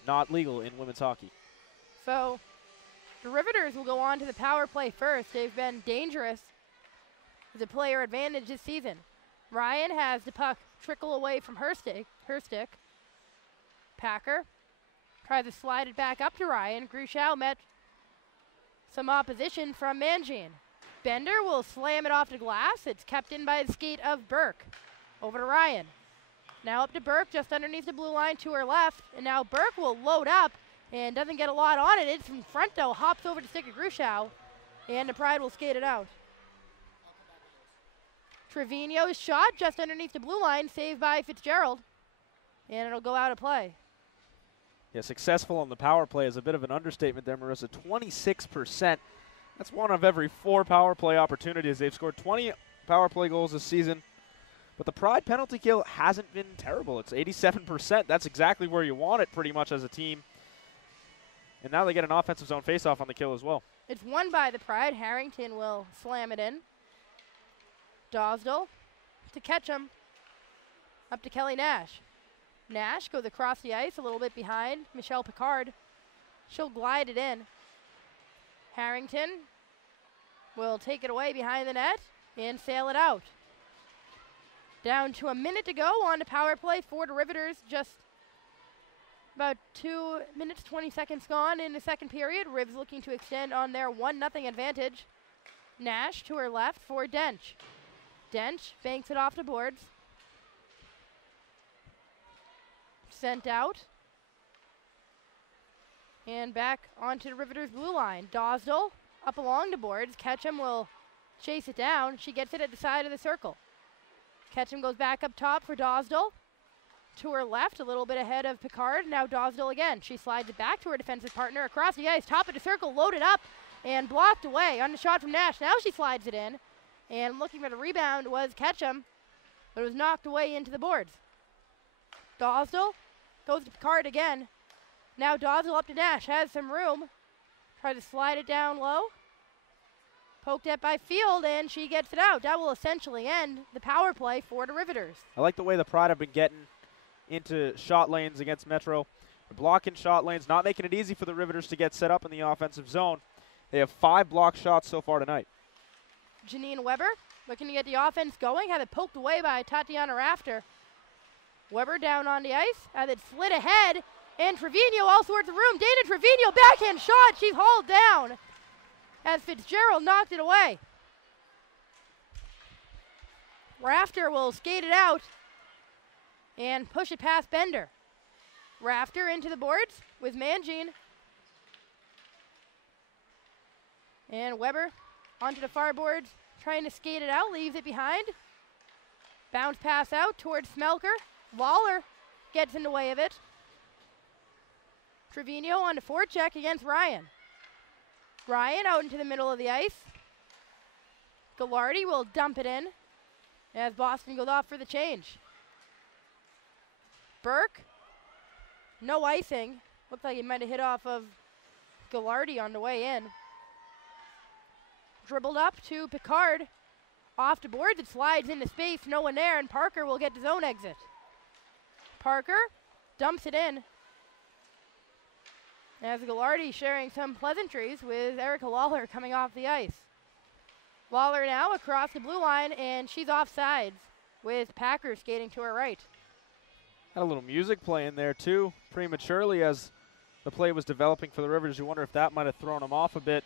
not legal in women's hockey. So the Riveters will go on to the power play first. They've been dangerous with a player advantage this season. Ryan has the puck trickle away from her stick. Packer tries to slide it back up to Ryan. Grushow met some opposition from Mangine. Bender will slam it off the glass. It's kept in by the skate of Burke. Over to Ryan. Now up to Burke, just underneath the blue line to her left. And now Burke will load up and doesn't get a lot on it. It's from front though, hops over to stick of Grushow. And the Pride will skate it out. Trevino's shot just underneath the blue line, saved by Fitzgerald. And it'll go out of play. Yeah, successful on the power play is a bit of an understatement there, Marissa. 26%. That's one of every 4 power play opportunities. They've scored 20 power play goals this season. But the Pride penalty kill hasn't been terrible. It's 87%. That's exactly where you want it pretty much as a team. And now they get an offensive zone faceoff on the kill as well. It's won by the Pride. Harrington will slam it in. Dosdell to Ketchum. Up to Kelly Nash. Nash goes across the ice a little bit behind Michelle Picard. She'll glide it in. Harrington will take it away behind the net and sail it out. Down to a minute to go on the power play for the Riveters. Just about 2 minutes, 20 seconds gone in the second period. Rivs looking to extend on their 1-0 advantage. Nash to her left for Dench. Dench banks it off the boards. Sent out. And back onto the Riveters' blue line. Dosdell up along the boards. Ketchum will chase it down. She gets it at the side of the circle. Ketchum goes back up top for Dosdell. To her left, a little bit ahead of Picard. Now Dosdell again. She slides it back to her defensive partner across the ice. Top of the circle, loaded up and blocked away on the shot from Nash. Now she slides it in. And looking for the rebound was Ketchum, but it was knocked away into the boards. Dosdell goes to Picard again. Now Dosdell up to Nash. Has some room. Try to slide it down low. Poked at by Field, and she gets it out. That will essentially end the power play for the Riveters. I like the way the Pride have been getting into shot lanes against Metro. They're blocking shot lanes, not making it easy for the Riveters to get set up in the offensive zone. They have 5 block shots so far tonight. Janine Weber looking to get the offense going. Had it poked away by Tatiana Rafter. Weber down on the ice. Had it slid ahead. And Trevino all sorts of room. Dana Trevino backhand shot. She's hauled down as Fitzgerald knocked it away. Rafter will skate it out and push it past Bender. Rafter into the boards with Mangine. And Weber onto the far boards, trying to skate it out, leaves it behind. Bounce pass out towards Smelker. Lawler gets in the way of it. Trevino on the forecheck against Ryan. Ryan out into the middle of the ice. Gallardi will dump it in as Boston goes off for the change. Burke, no icing. Looked like he might have hit off of Gallardi on the way in. Dribbled up to Picard. Off the boards, it slides into space, no one there, and Parker will get his own exit. Parker dumps it in. As Gallardi sharing some pleasantries with Erica Lawler coming off the ice. Lawler now across the blue line, and she's offsides with Packer skating to her right. Had a little music playing there too, prematurely as the play was developing for the Rivers. You wonder if that might have thrown them off a bit.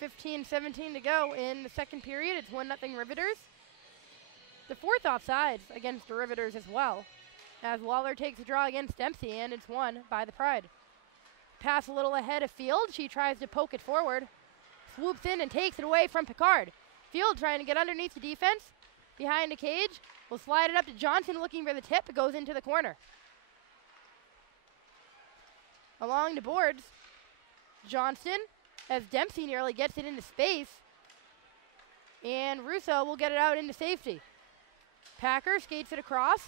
15-17 to go in the second period. It's 1-0 Riveters. The fourth offsides against the Riveters as well, as Lawler takes a draw against Dempsey, and it's won by the Pride. Pass a little ahead of Field. She tries to poke it forward. Swoops in and takes it away from Picard. Field trying to get underneath the defense. Behind the cage. Will slide it up to Johnson looking for the tip. It goes into the corner. Along the boards, Johnston, as Dempsey nearly gets it into space. And Russo will get it out into safety. Packer skates it across.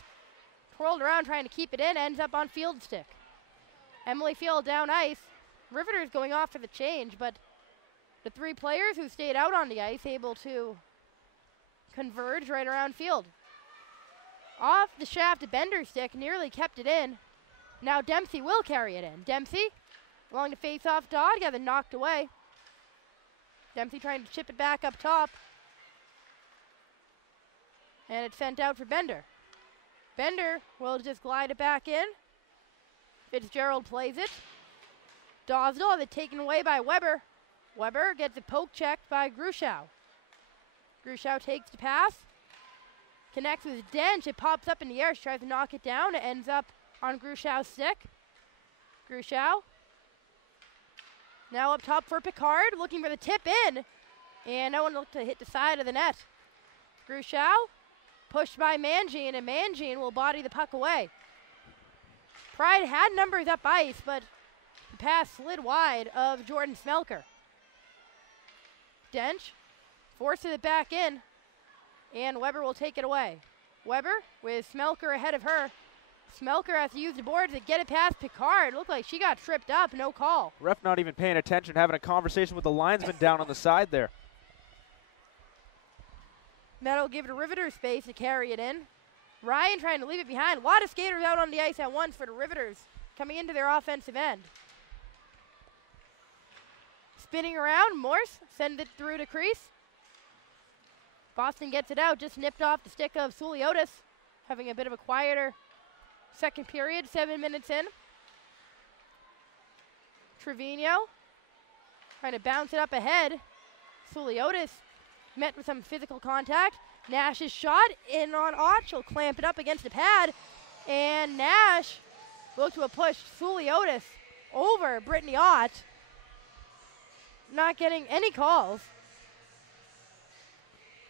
Twirled around trying to keep it in. Ends up on Field's stick. Emily Field down ice. Riveters going off for the change, but the 3 players who stayed out on the ice able to converge right around Field. Off the shaft of Bender's stick, nearly kept it in. Now Dempsey will carry it in. Dempsey along the face-off dot, got it knocked away. Dempsey trying to chip it back up top. And it's sent out for Bender. Bender will just glide it back in. Fitzgerald plays it. Dosdell has it taken away by Weber. Weber gets it poke checked by Gruschow. Gruschow takes the pass. Connects with Dench. It pops up in the air. She tries to knock it down. It ends up on Grushow's stick. Gruschow. Now up top for Picard. Looking for the tip in. And no one looked to hit the side of the net. Gruschow. Pushed by Mangine. And Mangine will body the puck away. Pride had numbers up ice, but the pass slid wide of Jordan Smelker. Dench forces it back in, and Weber will take it away. Weber with Smelker ahead of her. Smelker has to use the board to get it past Picard. Looked like she got tripped up, no call. Ref not even paying attention, having a conversation with the linesman down on the side there. That'll give it a Riveter space to carry it in. Ryan trying to leave it behind. A lot of skaters out on the ice at once for the Riveters coming into their offensive end. Spinning around, Morse sends it through to crease. Boston gets it out, just nipped off the stick of Suliotis, having a bit of a quieter second period, 7 minutes in. Trevino trying to bounce it up ahead. Suliotis met with some physical contact. Nash's shot in on Ott. She'll clamp it up against the pad. And Nash looked to a push Suliotis over Brittany Ott. Not getting any calls.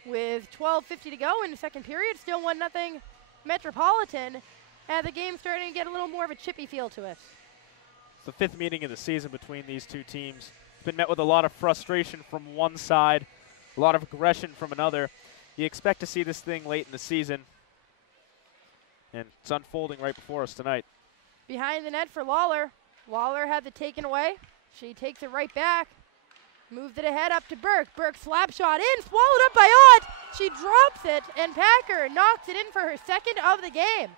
With 12:50 to go in the second period, still 1-0 Metropolitan. And the game's starting to get a little more of a chippy feel to it. It's the 5th meeting of the season between these two teams. It's been met with a lot of frustration from one side, a lot of aggression from another. You expect to see this thing late in the season, and it's unfolding right before us tonight. Behind the net for Lawler. Lawler had it taken away. She takes it right back. Moves it ahead up to Burke. Burke slap shot in, swallowed up by Ott. She drops it, and Packer knocks it in for her second of the game.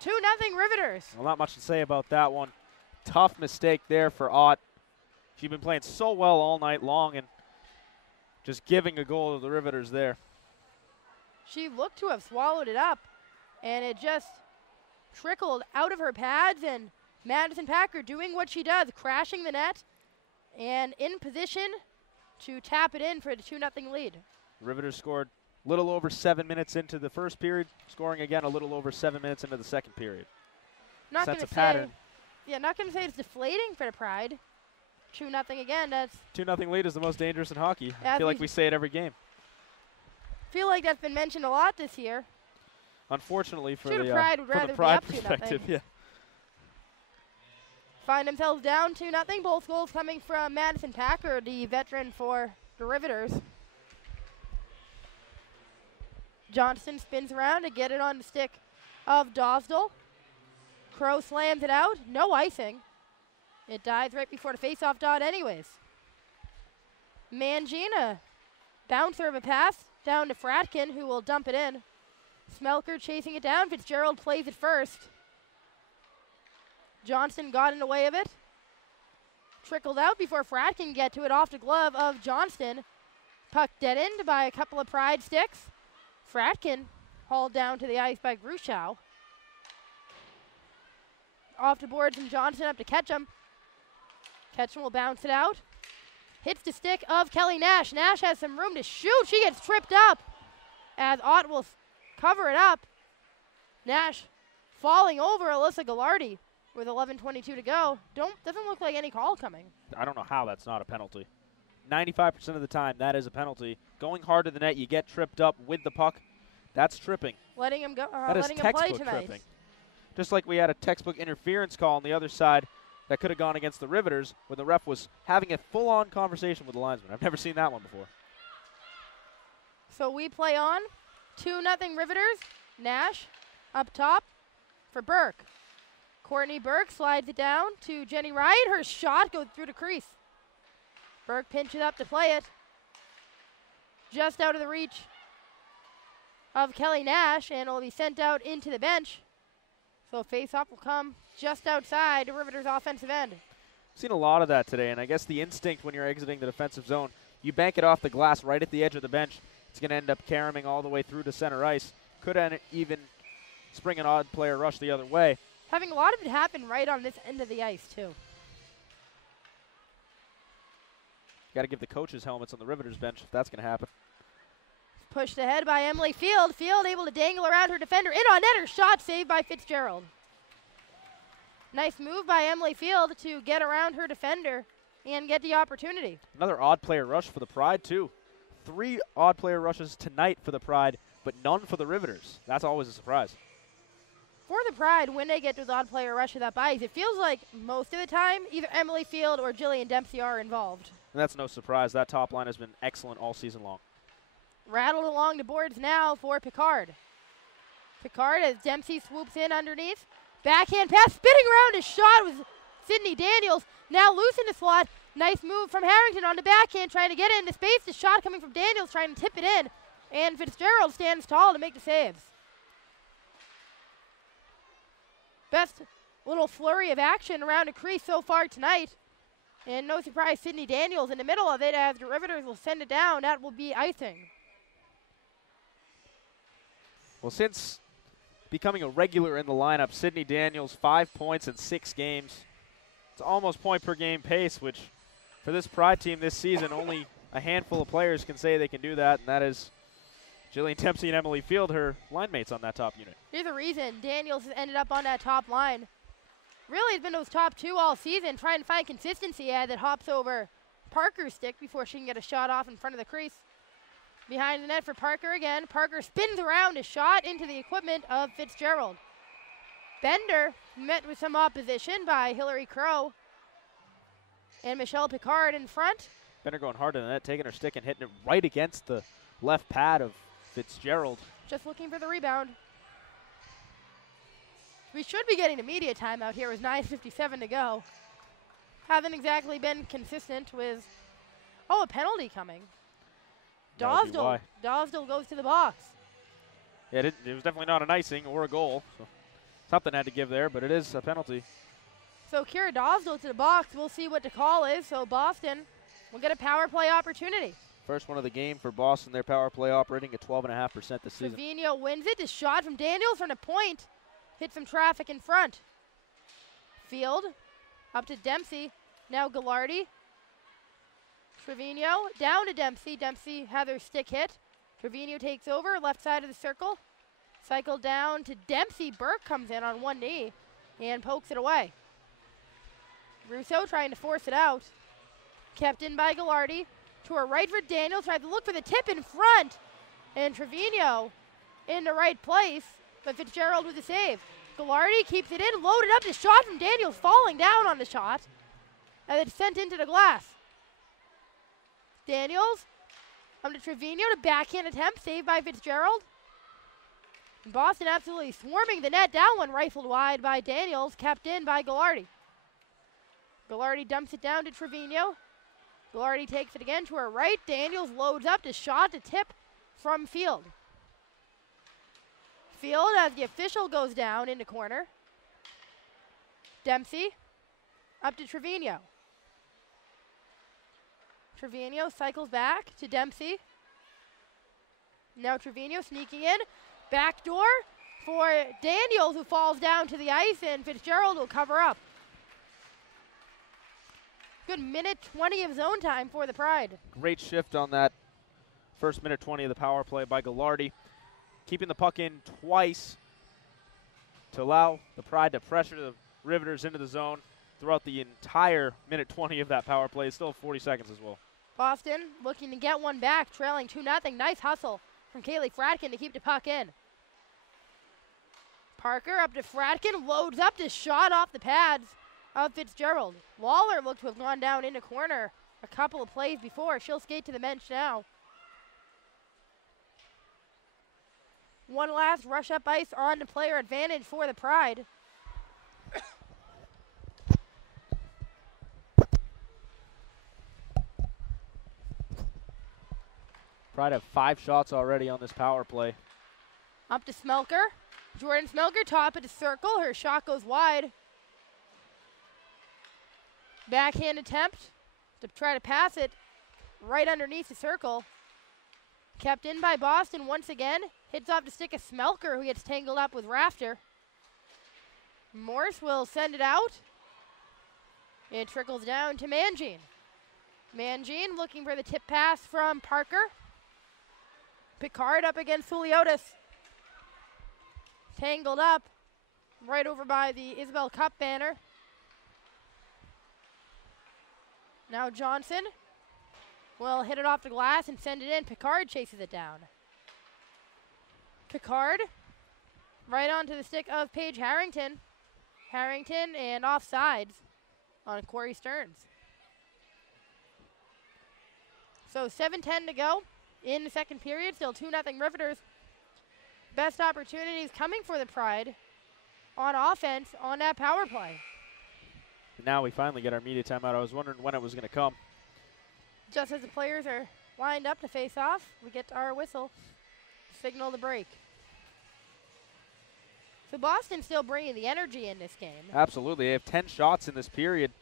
2-0 Riveters. Well, not much to say about that one. Tough mistake there for Ott. She's been playing so well all night long, and just giving a goal to the Riveters there. She looked to have swallowed it up, and it just trickled out of her pads, and Madison Packer doing what she does, crashing the net, and in position to tap it in for the 2-0 lead. Riveters scored a little over 7 minutes into the first period, scoring again a little over 7 minutes into the second period. Not Sets a say, pattern. Yeah, not going to say it's deflating for the Pride. 2-0 again. That's 2-0 lead is the most dangerous in hockey. Yeah, I feel like we say it every game. feel like that's been mentioned a lot this year. Unfortunately for Sure, the Pride would from rather the be Pride up 2-0. perspective, yeah. Find themselves down 2-0. Both goals coming from Madison Packer, the veteran for the Riveters. Johnston spins around to get it on the stick of Dosdell. Crow slams it out. No icing. It dies right before the face-off dot anyways. Mangina, bouncer of a pass down to Fratkin, who will dump it in. Smelker chasing it down. Fitzgerald plays it first. Johnston got in the way of it. Trickled out before Fratkin can get to it off the glove of Johnston. Puck deadened by a couple of Pride sticks. Fratkin hauled down to the ice by Gruschow. Off the boards and Johnston up to Ketchum. Ketchum will bounce it out. Hits the stick of Kelly Nash. Nash has some room to shoot. She gets tripped up as Ott will cover it up. Nash falling over Alyssa Gallardi with 11:22 to go. Doesn't look like any call coming. I don't know how that's not a penalty. 95% of the time, that is a penalty. Going hard to the net, you get tripped up with the puck. That's tripping. Letting him go. That is letting him play textbook tonight. tripping. Just like we had a textbook interference call on the other side that could have gone against the Riveters when the ref was having a full-on conversation with the linesman. I've never seen that one before. So we play on. 2-0 Riveters. Nash up top for Burke. Courtney Burke slides it down to Jenny Wright. Her shot goes through the crease. Burke pinches up to play it. Just out of the reach of Kelly Nash, and it will be sent out into the bench. So face-off will come just outside the Riveters' offensive end. Seen a lot of that today, and I guess the instinct when you're exiting the defensive zone, you bank it off the glass right at the edge of the bench. It's going to end up caroming all the way through to center ice. Could even spring an odd player rush the other way. Having a lot of it happen right on this end of the ice, too. Got to give the coaches helmets on the Riveters bench if that's going to happen. Pushed ahead by Emily Field. Field able to dangle around her defender. In on net, her shot saved by Fitzgerald. Nice move by Emily Field to get around her defender and get the opportunity. Another odd player rush for the Pride, too. 3 odd player rushes tonight for the Pride, but none for the Riveters. That's always a surprise. For the Pride, when they get those odd player rushes that buys, it feels like most of the time either Emily Field or Jillian Dempsey are involved. And that's no surprise. That top line has been excellent all season long. Rattled along the boards now for Picard. Picard as Dempsey swoops in underneath. Backhand pass, spinning around his shot was Sydney Daniels. Now loose in the slot. Nice move from Harrington on the backhand, trying to get into space. The shot coming from Daniels, trying to tip it in. And Fitzgerald stands tall to make the saves. Best little flurry of action around a crease so far tonight. And no surprise, Sydney Daniels in the middle of it as the Riveters will send it down. That will be icing. Well, since becoming a regular in the lineup, Sydney Daniels, 5 points in 6 games. It's almost point per game pace, which for this Pride team this season, only a handful of players can say they can do that, and that is Jillian Dempsey and Emily Field, her line mates on that top unit. Here's the reason Daniels has ended up on that top line. Really has been those top two all season, trying to find consistency as it hops over Parker's stick before she can get a shot off in front of the crease. Behind the net for Parker again. Parker spins around a shot into the equipment of Fitzgerald. Bender met with some opposition by Hillary Crow and Michelle Picard in front. Bender going hard in the net, taking her stick and hitting it right against the left pad of Fitzgerald. Just looking for the rebound. We should be getting a media timeout here with 9:57 to go. Haven't exactly been consistent with, a penalty coming. Dosdell goes to the box. Yeah, it was definitely not an icing or a goal. So something had to give there, but it is a penalty. So Kira Dosdell to the box. We'll see what the call is. So Boston will get a power play opportunity. First one of the game for Boston. Their power play operating at 12.5% this season. Trevino wins it. The shot from Daniels from the point. Hit some traffic in front. Field up to Dempsey. Now Gallardi. Trevino down to Dempsey. Dempsey had her stick hit. Trevino takes over, left side of the circle. Cycle down to Dempsey. Burke comes in on one knee and pokes it away. Russo trying to force it out. Kept in by Gallardi. To her right for Daniels. Tried to look for the tip in front. And Trevino in the right place. But Fitzgerald with the save. Gallardi keeps it in. Loaded up. The shot from Daniels falling down on the shot. And it's sent into the glass. Daniels up to Trevino. To backhand attempt. Saved by Fitzgerald. And Boston absolutely swarming the net. That one rifled wide by Daniels. Kept in by Gallardi. Gallardi dumps it down to Trevino. Gallardi takes it again to her right. Daniels loads up to shot to tip from Field. Field as the official goes down in the corner. Dempsey up to Trevino. Trevino cycles back to Dempsey. Now Trevino sneaking in. Backdoor for Daniels, who falls down to the ice, and Fitzgerald will cover up. Good minute 20 of zone time for the Pride. Great shift on that first minute 20 of the power play by Gallardi. Keeping the puck in twice to allow the Pride to pressure the Riveters into the zone throughout the entire minute 20 of that power play. It's still 40 seconds as well. Boston looking to get one back, trailing 2-0. Nice hustle from Kaylee Fratkin to keep the puck in. Parker up to Fratkin, loads up the shot off the pads of Fitzgerald. Lawler looked to have gone down in the corner a couple of plays before. She'll skate to the bench now. One last rush up ice on the player advantage for the Pride. Pride have 5 shots already on this power play. Up to Smelker. Jordan Smelker, top of the circle. Her shot goes wide. Backhand attempt to try to pass it right underneath the circle. Kept in by Boston once again. Hits off the stick of Smelker, who gets tangled up with Rafter. Morse will send it out. It trickles down to Mangine. Mangine looking for the tip pass from Parker. Picard up against Juliotis. Tangled up right over by the Isabel Cup banner. Now Johnson will hit it off the glass and send it in. Picard chases it down. Picard right onto the stick of Paige Harrington. Harrington and offsides on Corey Stearns. So 7:10 to go in the second period. Still 2-0 Riveters. Best opportunities coming for the Pride on offense on that power play. Now we finally get our media timeout. I was wondering when it was going to come. Just as the players are lined up to face off, we get our whistle, signal the break. So Boston still bringing the energy in this game. Absolutely. They have 10 shots in this period,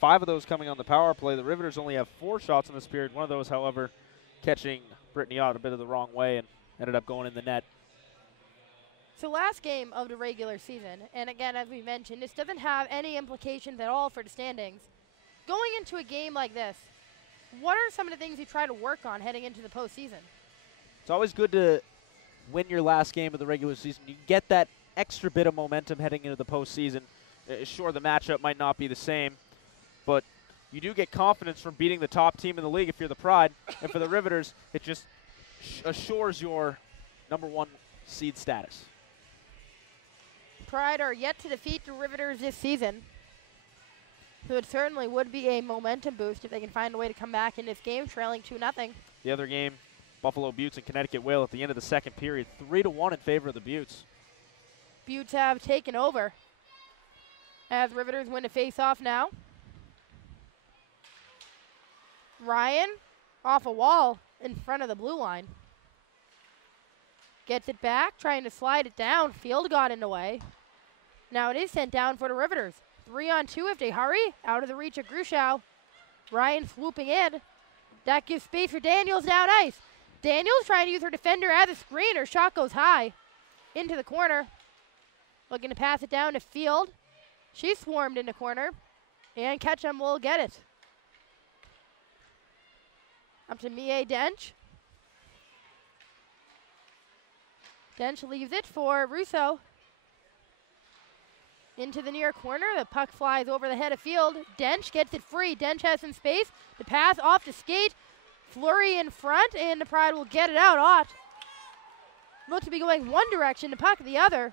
5 of those coming on the power play. The Riveters only have 4 shots in this period. One of those, however, catching Brittany Ott a bit of the wrong way and ended up going in the net. So last game of the regular season, and again, as we mentioned, this doesn't have any implications at all for the standings. Going into a game like this, what are some of the things you try to work on heading into the postseason? It's always good to win your last game of the regular season. You get that extra bit of momentum heading into the postseason. Sure, the matchup might not be the same, but you do get confidence from beating the top team in the league if you're the Pride. And for the Riveters, it just assures your #1 seed status. Pride are yet to defeat the Riveters this season. So it certainly would be a momentum boost if they can find a way to come back in this game, trailing 2-0. The other game, Buffalo Buttes and Connecticut Whale at the end of the second period, 3-1 in favor of the Buttes. Buttes have taken over as Riveters win to face off now. Ryan off a wall in front of the blue line. Gets it back, trying to slide it down. Field got in the way. Now it is sent down for the Riveters. 3-on-2 if they hurry. Out of the reach of Grushow. Ryan swooping in. That gives space for Daniels down ice. Daniels trying to use her defender as a screen. Her shot goes high into the corner. Looking to pass it down to Field. She swarmed in the corner. And Ketchum will get it. Up to Mie Dench. Dench leaves it for Russo. Into the near corner. The puck flies over the head of Field. Dench gets it free. Dench has some space. The pass off to Skate. Flurry in front, and the Pride will get it out. Ott looks to be going one direction, the puck the other.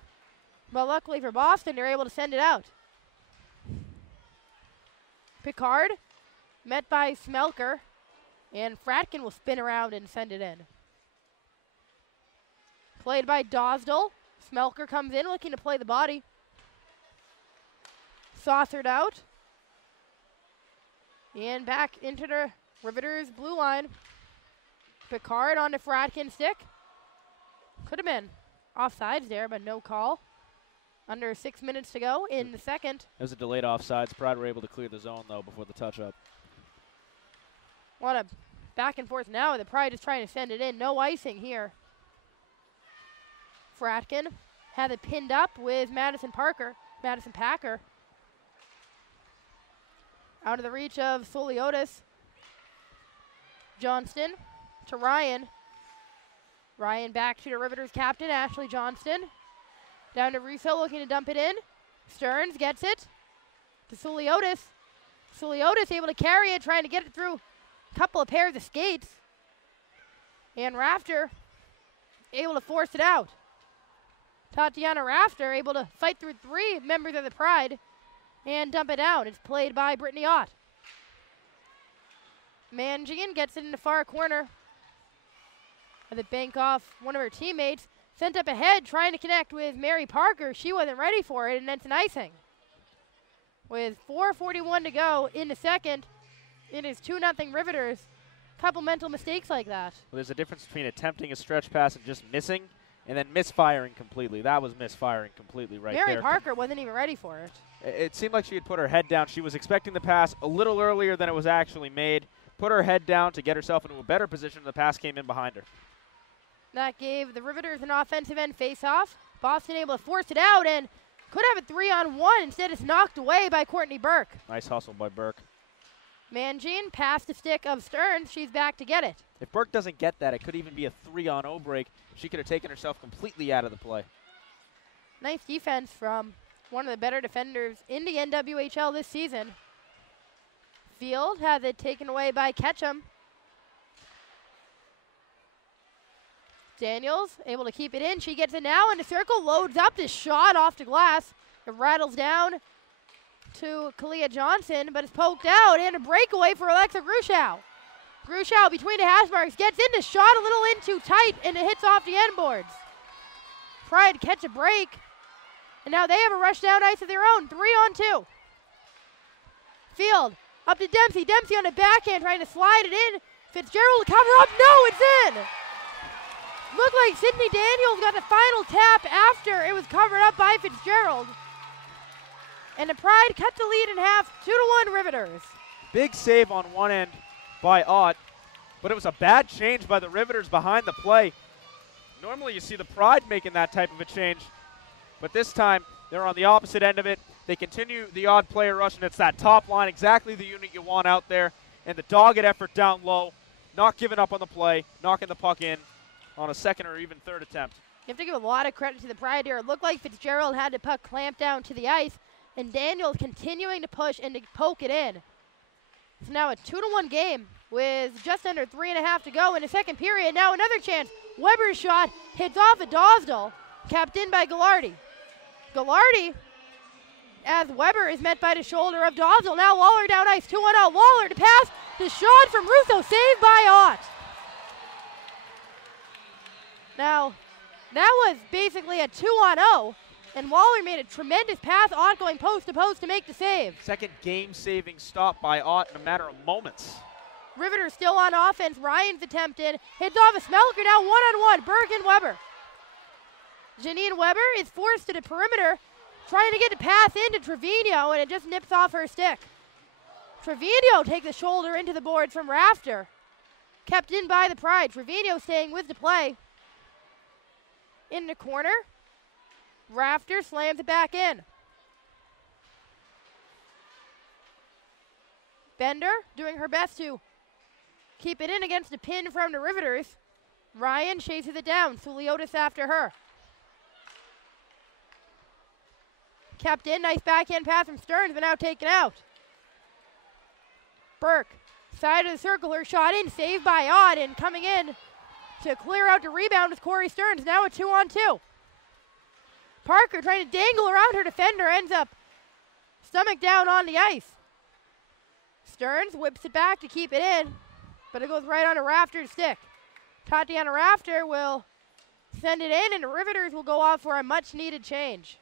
But luckily for Boston, they're able to send it out. Picard met by Smelker. And Fratkin will spin around and send it in. Played by Dosdell. Smelker comes in looking to play the body. Saucered out. And back into the Riveters blue line. Picard on the Fratkin stick. Could have been offsides there, but no call. Under 6 minutes to go in the second. It was a delayed offsides. Pride were able to clear the zone, though, before the touch-up. What a back and forth now. The Pride is trying to send it in. No icing here. Fratkin had it pinned up with Madison Packer. Out of the reach of Soliotis. Johnston to Ryan. Ryan back to the Riveters captain, Ashley Johnston. Down to Russo looking to dump it in. Stearns gets it to Soliotis. Soliotis able to carry it, trying to get it through a couple of pairs of skates. And Rafter able to force it out. Tatiana Rafter able to fight through 3 members of the Pride and dump it down. It's played by Brittany Ott. Mangian gets it in the far corner. And the bank off one of her teammates. Sent up ahead, trying to connect with Mary Parker. She wasn't ready for it, and it's an icing. With 4:41 to go in the second, it is 2-0 Riveters. Couple mental mistakes like that. Well, there's a difference between attempting a stretch pass and just missing, and then misfiring completely. That was misfiring completely right there. Mary Parker wasn't even ready for it. It seemed like she had put her head down. She was expecting the pass a little earlier than it was actually made. Put her head down to get herself into a better position, and the pass came in behind her. That gave the Riveters an offensive end face-off. Boston able to force it out and could have a 3-on-1. Instead, it's knocked away by Courtney Burke. Nice hustle by Burke. Mangine past the stick of Stearns. She's back to get it. If Burke doesn't get that, it could even be a 3-on-0 break. She could have taken herself completely out of the play. Nice defense from one of the better defenders in the NWHL this season. Field has it taken away by Ketchum. Daniels able to keep it in. She gets it now in the circle, loads up this shot off the glass. It rattles down to Kalia Johnson, but it's poked out, and a breakaway for Alexa Grushow. Grushow between the hash marks, gets in the shot a little in too tight, and it hits off the end boards. Pride catch a break. And now they have a rush down ice of their own. 3-on-2. Field up to Dempsey. Dempsey on the backhand trying to slide it in. Fitzgerald to cover up. No, it's in. Looked like Sydney Daniels got the final tap after it was covered up by Fitzgerald. And the Pride cut the lead in half, 2-1 Riveters. Big save on one end by Ott, but it was a bad change by the Riveters behind the play. Normally you see the Pride making that type of a change, but this time they're on the opposite end of it. They continue the odd player rush, and it's that top line, exactly the unit you want out there, and the dogged effort down low, not giving up on the play, knocking the puck in on a second or even third attempt. You have to give a lot of credit to the Pride here. It looked like Fitzgerald had the puck clamped down to the ice, and Daniels continuing to push and to poke it in. It's now a 2-1 game with just under 3.5 to go in the second period. Now another chance. Weber's shot hits off a Dosdell, capped in by Gallardi. Gallardi, as Weber is met by the shoulder of Dosdell. Now Waller down ice, 2-1-0. Waller to pass, the shot from Russo, saved by Ott. Now, that was basically a 2-on-0, and Waller made a tremendous pass. Ott going post to post to make the save. Second game-saving stop by Ott in a matter of moments. Riveters still on offense. Ryan's attempted. Hits off a Smelker. Now 1-on-1. Burke and Weber. Janine Weber is forced to the perimeter, trying to get the pass into Trevino, and it just nips off her stick. Trevino takes the shoulder into the boards from Rafter. Kept in by the Pride. Trevino staying with the play. In the corner. Rafter slams it back in. Bender doing her best to keep it in against a pin from the Riveters. Ryan chases it down. Suliotis after her. Kept in. Nice backhand pass from Stearns, but now taken out. Burke, side of the circle, her shot in, saved by Ott, and coming in to clear out the rebound with Corey Stearns. Now a 2-on-2. Parker trying to dangle around her defender, ends up stomach down on the ice. Stearns whips it back to keep it in, but it goes right on a Rafter's stick. Tatiana Rafter will send it in, and the Riveters will go off for a much-needed change.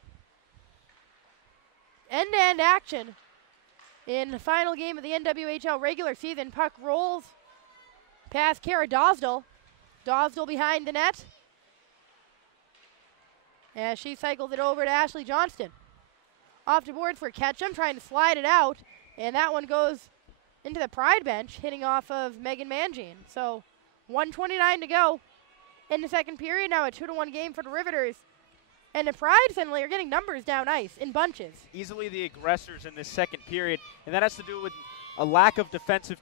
End-to-end action in the final game of the NWHL regular season. Puck rolls past Kara Dosdell. Dosdell behind the net, as she cycles it over to Ashley Johnston. Off the boards for Ketchum, trying to slide it out, and that one goes into the Pride bench, hitting off of Megan Mangine. So 1:29 to go in the second period. Now a 2-1 game for the Riveters. And the Pride suddenly are getting numbers down ice in bunches. Easily the aggressors in this second period, and that has to do with a lack of defensive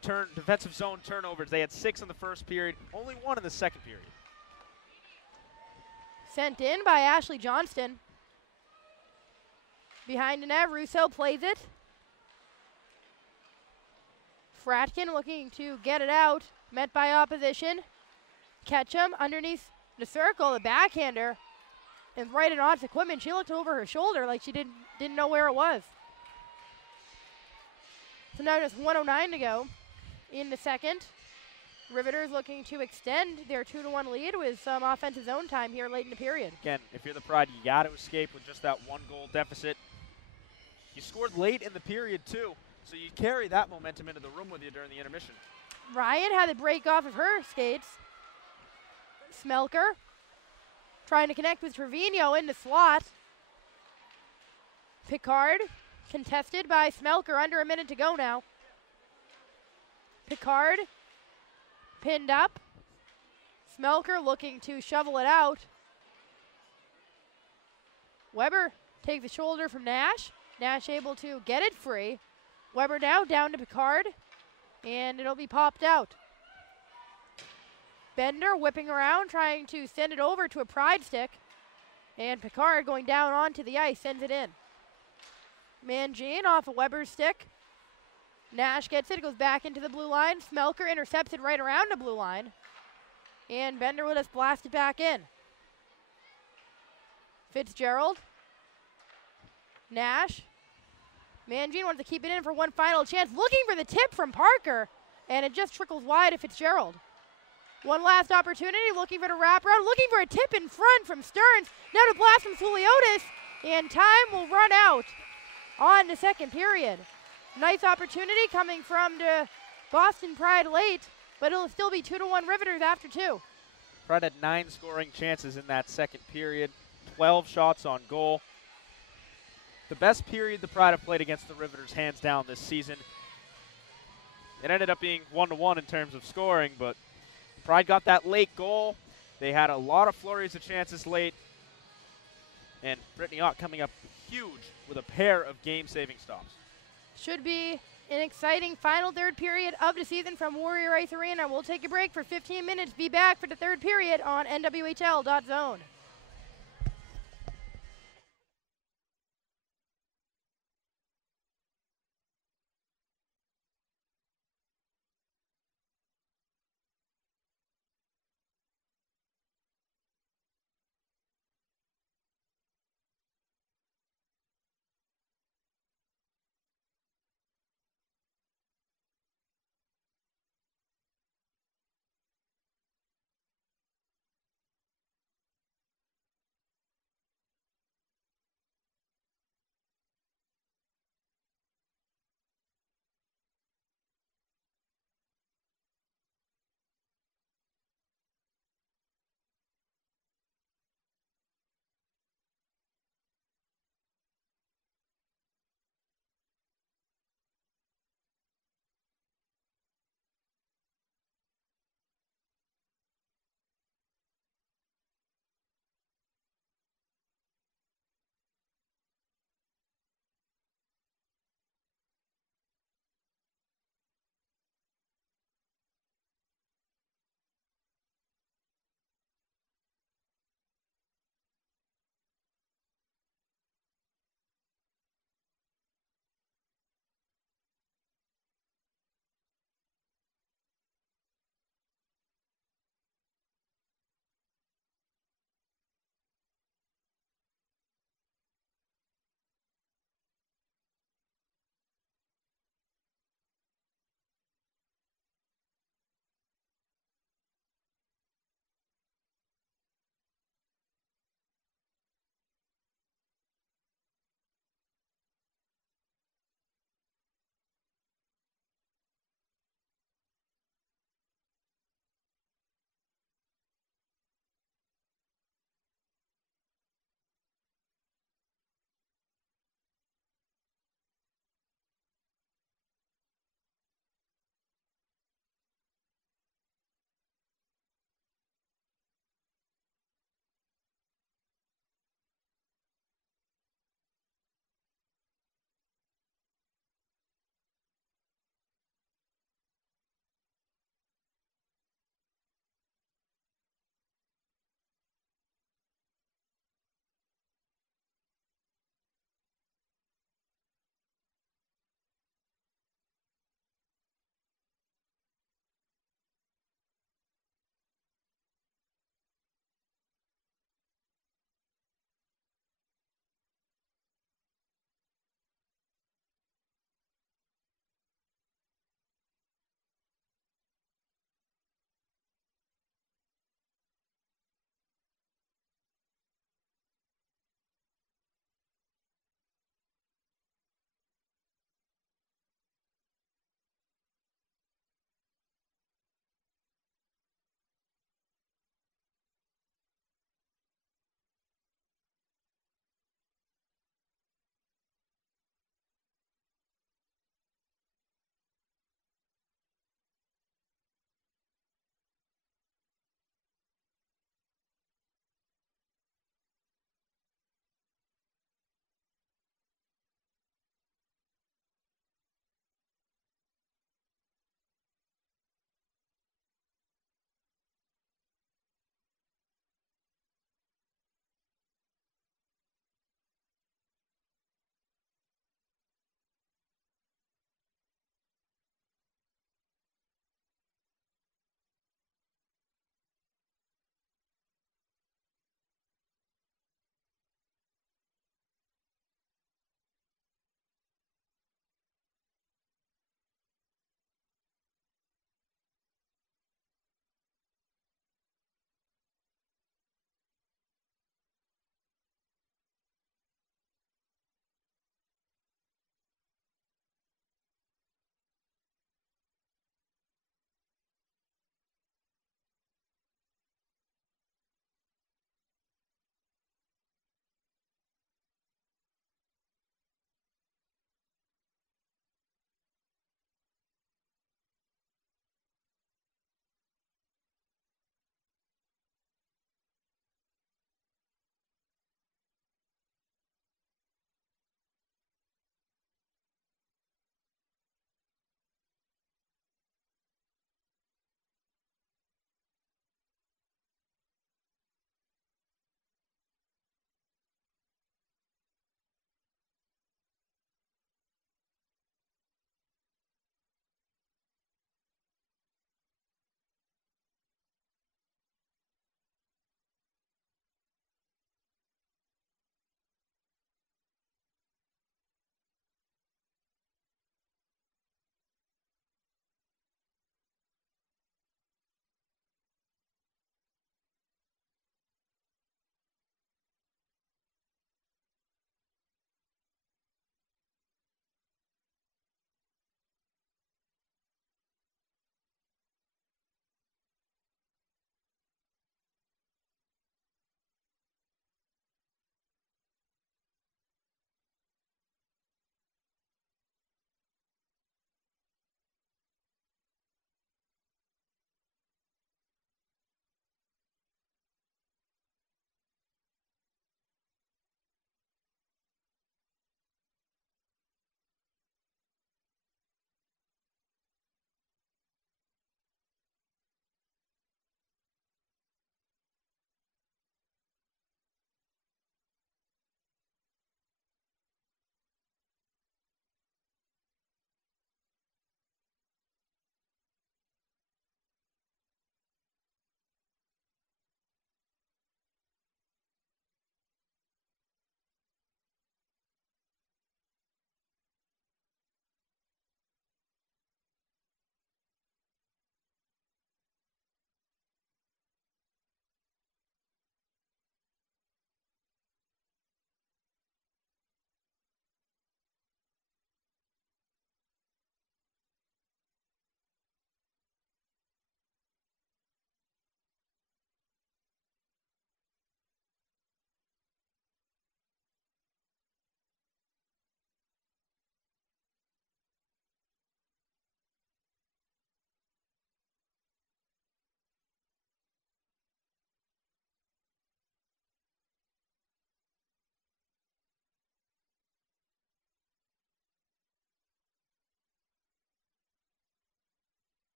zone turnovers. They had 6 in the first period, only 1 in the second period. Sent in by Ashley Johnston. Behind the net, Russo plays it. Fratkin looking to get it out, met by opposition. Ketchum underneath the circle, the backhander, and right in Ott's equipment. She looked over her shoulder like she didn't know where it was. So now just 1:09 to go in the second. Riveters looking to extend their 2-1 lead with some offensive zone time here late in the period. Again, if you're the Pride, you got to escape with just that 1-goal deficit. You scored late in the period too, so you carry that momentum into the room with you during the intermission. Ryan had to break off of her skates. Smelker trying to connect with Trevino in the slot. Picard contested by Smelker, under a minute to go now. Picard pinned up. Smelker looking to shovel it out. Weber takes the shoulder from Nash. Nash able to get it free. Weber now down to Picard, and it'll be popped out. Bender whipping around, trying to send it over to a Pride stick. And Picard going down onto the ice, sends it in. Mangine off a Weber's stick. Nash gets it, goes back into the blue line. Smelker intercepts it right around the blue line. And Bender will just blast it back in. Fitzgerald. Nash. Mangine wants to keep it in for one final chance. Looking for the tip from Parker. And it just trickles wide to Fitzgerald. One last opportunity, looking for the wraparound. Looking for a tip in front from Stearns. Now to blast from Suliotis. And time will run out on the second period. Nice opportunity coming from the Boston Pride late, but it'll still be 2-1 Riveters after 2. Pride had 9 scoring chances in that second period, 12 shots on goal. The best period the Pride have played against the Riveters hands down this season. It ended up being 1-1 in terms of scoring, but Pride got that late goal. They had a lot of flurries of chances late. And Brittany Ott coming up huge with a pair of game-saving stops. Should be an exciting final third period of the season from Warrior Ice Arena. We'll take a break for 15 minutes. Be back for the third period on NWHL.zone.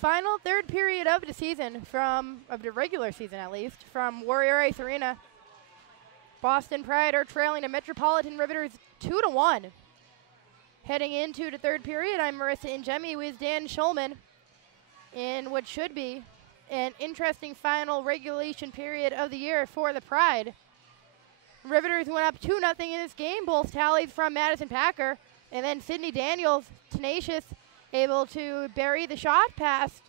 final third period of the season of the regular season at least, from Warrior Ice Arena. Boston Pride are trailing the Metropolitan Riveters 2-1. Heading into the third period, I'm Marissa Ingemi with Dan Schulman in what should be an interesting final regulation period of the year for the Pride. Riveters went up 2-0 in this game, both tallies from Madison Packer, and then Sydney Daniels, tenacious, able to bury the shot past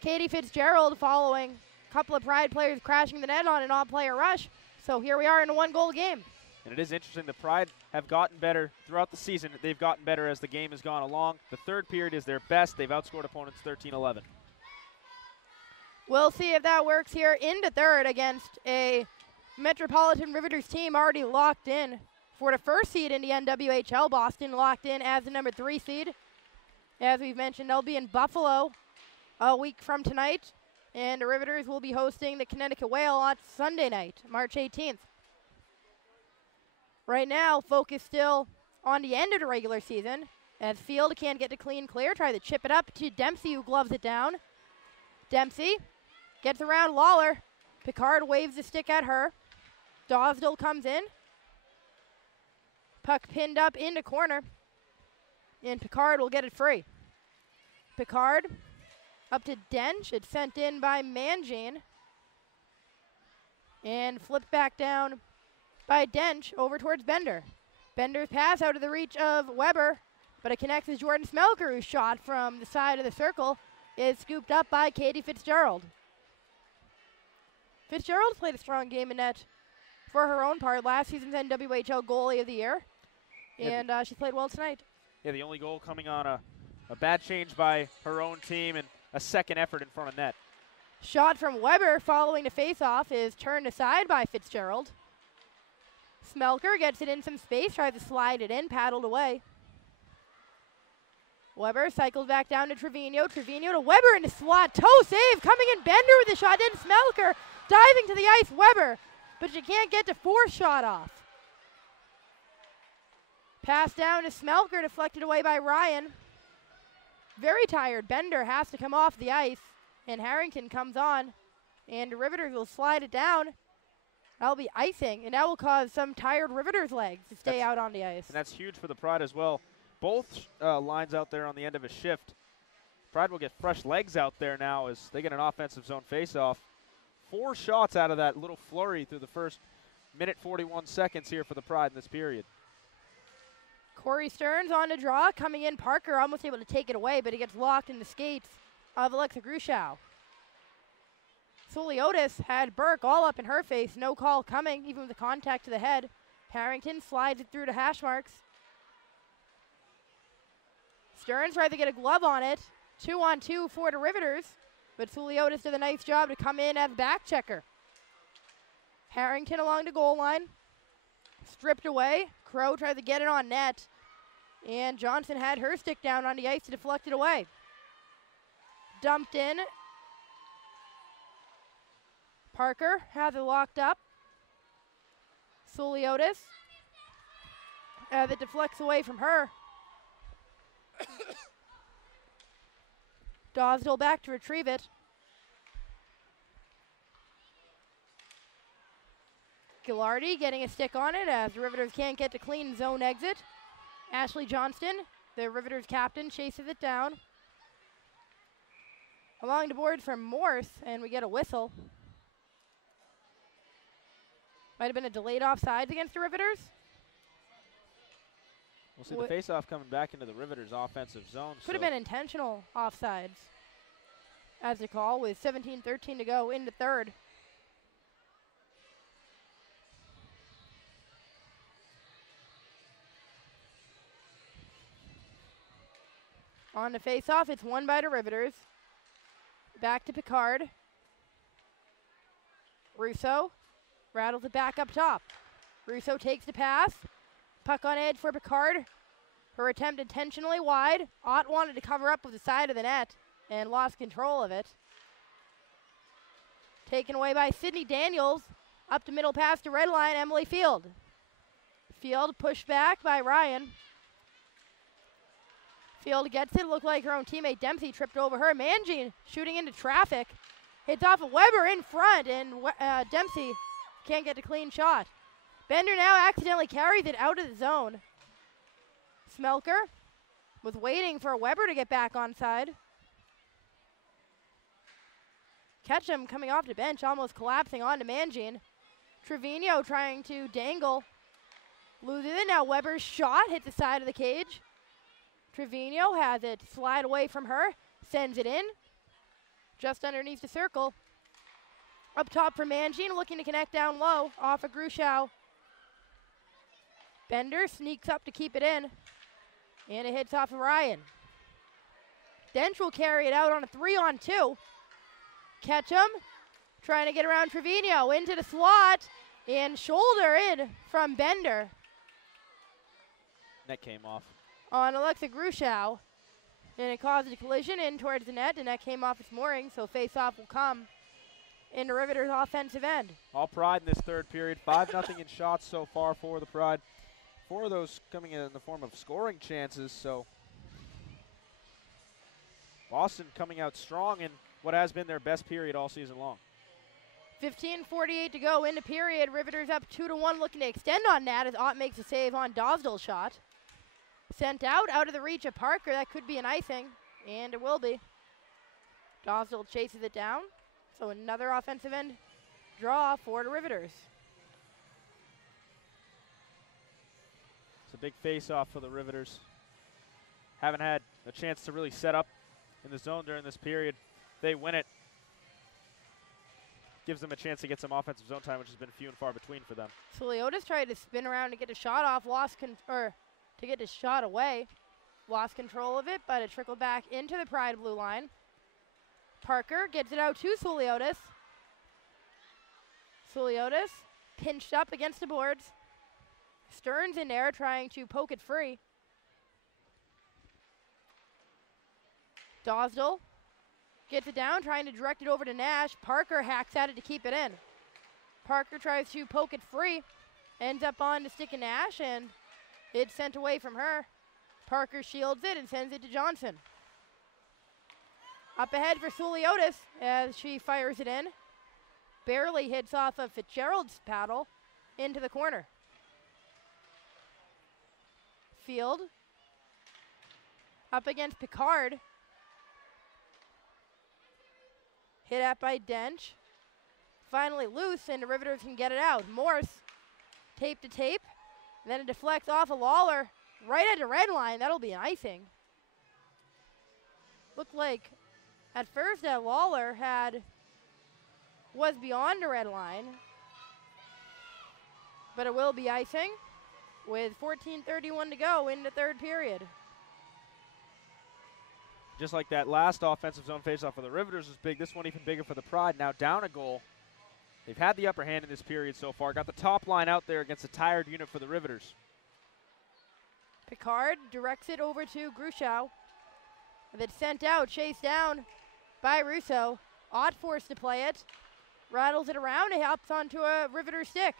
Katie Fitzgerald following a couple of Pride players crashing the net on an odd-player rush. So here we are in a one-goal game. And it is interesting, the Pride have gotten better throughout the season. They've gotten better as the game has gone along. The third period is their best. They've outscored opponents 13-11. We'll see if that works here into third against a Metropolitan Riveters team already locked in for the first seed in the NWHL. Boston locked in as the number 3 seed. As we've mentioned, they'll be in Buffalo a week from tonight, and the Riveters will be hosting the Connecticut Whale on Sunday night, March 18th. Right now, focus still on the end of the regular season, as Field can't get to clear, try to chip it up to Dempsey, who gloves it down. Dempsey gets around Lawler. Picard waves the stick at her. Dosdell comes in. Puck pinned up in the corner. And Picard will get it free. Picard up to Dench. It's sent in by Mangine. And flipped back down by Dench over towards Bender. Bender's pass out of the reach of Weber, but it connects with Jordan Smelker, whose shot from the side of the circle is scooped up by Katie Fitzgerald. Fitzgerald played a strong game in net for her own part, last season's NWHL goalie of the year, and she played well tonight. Yeah, the only goal coming on a bad change by her own team and a second effort in front of net. Shot from Weber following the faceoff is turned aside by Fitzgerald. Smelker gets it in some space, tries to slide it in, paddled away. Weber cycles back down to Trevino. Trevino to Weber in the slot. Toe save coming in. Bender with the shot. Then Smelker diving to the ice. Weber, but she can't get the fourth shot off. Pass down to Smelker, deflected away by Ryan. Very tired. Bender has to come off the ice, and Harrington comes on, and the Riveters will slide it down. That'll be icing, and that will cause some tired Riveters' legs to stay out on the ice. And that's huge for the Pride as well. Both lines out there on the end of a shift. Pride will get fresh legs out there now as they get an offensive zone faceoff. 4 shots out of that little flurry through the first minute 41 seconds here for the Pride in this period. Corey Stearns on the draw, coming in. Parker almost able to take it away, but he gets locked in the skates of Alexa Grushow. Suliotis had Burke all up in her face. No call coming, even with the contact to the head. Harrington slides it through to hash marks. Stearns tried to get a glove on it. 2-on-2 for the Riveters, but Suliotis did a nice job to come in as back checker. Harrington along the goal line. Stripped away. Crow tried to get it on net, and Johnson had her stick down on the ice to deflect it away. Dumped in. Parker has it locked up. Suliotis as it deflects away from her. Dosdell back to retrieve it. Gilardi getting a stick on it as the Riveters can't get to clean zone exit. Ashley Johnston, the Riveters captain, chases it down. Along the board from Morse, and we get a whistle. Might have been a delayed offsides against the Riveters. We'll see the faceoff coming back into the Riveters' offensive zone. Could have been intentional offsides, as the call, with 17:13 to go into third. On the faceoff, it's won by the Riveters. Back to Picard. Russo rattles it back up top. Russo takes the pass. Puck on edge for Picard. Her attempt intentionally wide. Ott wanted to cover up with the side of the net and lost control of it. Taken away by Sydney Daniels. Up to middle pass to red line, Emily Field. Field pushed back by Ryan. Field gets it. Looked like her own teammate Dempsey tripped over her. Mangine shooting into traffic. Hits off of Weber in front, and Dempsey can't get a clean shot. Bender now accidentally carries it out of the zone. Smelker was waiting for Weber to get back onside. Ketchum coming off the bench, almost collapsing onto Mangine. Trevino trying to dangle. Loses it. Now Weber's shot hits the side of the cage. Trevino has it slide away from her. Sends it in. Just underneath the circle. Up top for Mangine, looking to connect down low. Off of Grushow. Bender sneaks up to keep it in. And it hits off of Ryan. Dench will carry it out on a 3-on-2. Ketchum trying to get around Trevino into the slot. And shoulder in from Bender. Net came off. On Alexa Grushow. And it caused a collision in towards the net, and that came off its mooring, so face-off will come in the Riveters' offensive end. All Pride in this third period. 5-0 in shots so far for the Pride. 4 of those coming in the form of scoring chances, so Boston coming out strong in what has been their best period all season long. 15:48 to go in the period. Riveters up 2-1, looking to extend on that as Ott makes a save on Dosdale's shot. Sent out of the reach of Parker. That could be an icing, and it will be. Dosdale chases it down, so another offensive end draw for the Riveters. It's a big face-off for the Riveters. Haven't had a chance to really set up in the zone during this period. They win it. Gives them a chance to get some offensive zone time, which has been few and far between for them. So Leotis tried to spin around to get a shot off, to get his shot away. Lost control of it, but it trickled back into the Pride blue line. Parker gets it out to Suliotis. Suliotis pinched up against the boards. Stearns in there trying to poke it free. Dosdale gets it down, trying to direct it over to Nash. Parker hacks at it to keep it in. Parker tries to poke it free. Ends up on the stick of Nash, and it's sent away from her. Parker shields it and sends it to Johnson. Up ahead for Suliotis as she fires it in. Barely hits off of Fitzgerald's paddle into the corner. Field up against Picard. Hit at by Dench. Finally loose, and the Riveters can get it out. Morse, tape to tape. And then it deflects off of Lawler right at the red line. That'll be an icing. Looked like at first that Lawler was beyond the red line. But it will be icing with 14:31 to go in the third period. Just like that last offensive zone faceoff for the Riveters was big, this one even bigger for the Pride. Now down a goal. They've had the upper hand in this period so far. Got the top line out there against a tired unit for the Riveters. Picard directs it over to Grushow. And it's sent out, chased down by Russo. Ott forced to play it. Rattles it around, it hops onto a Riveter stick.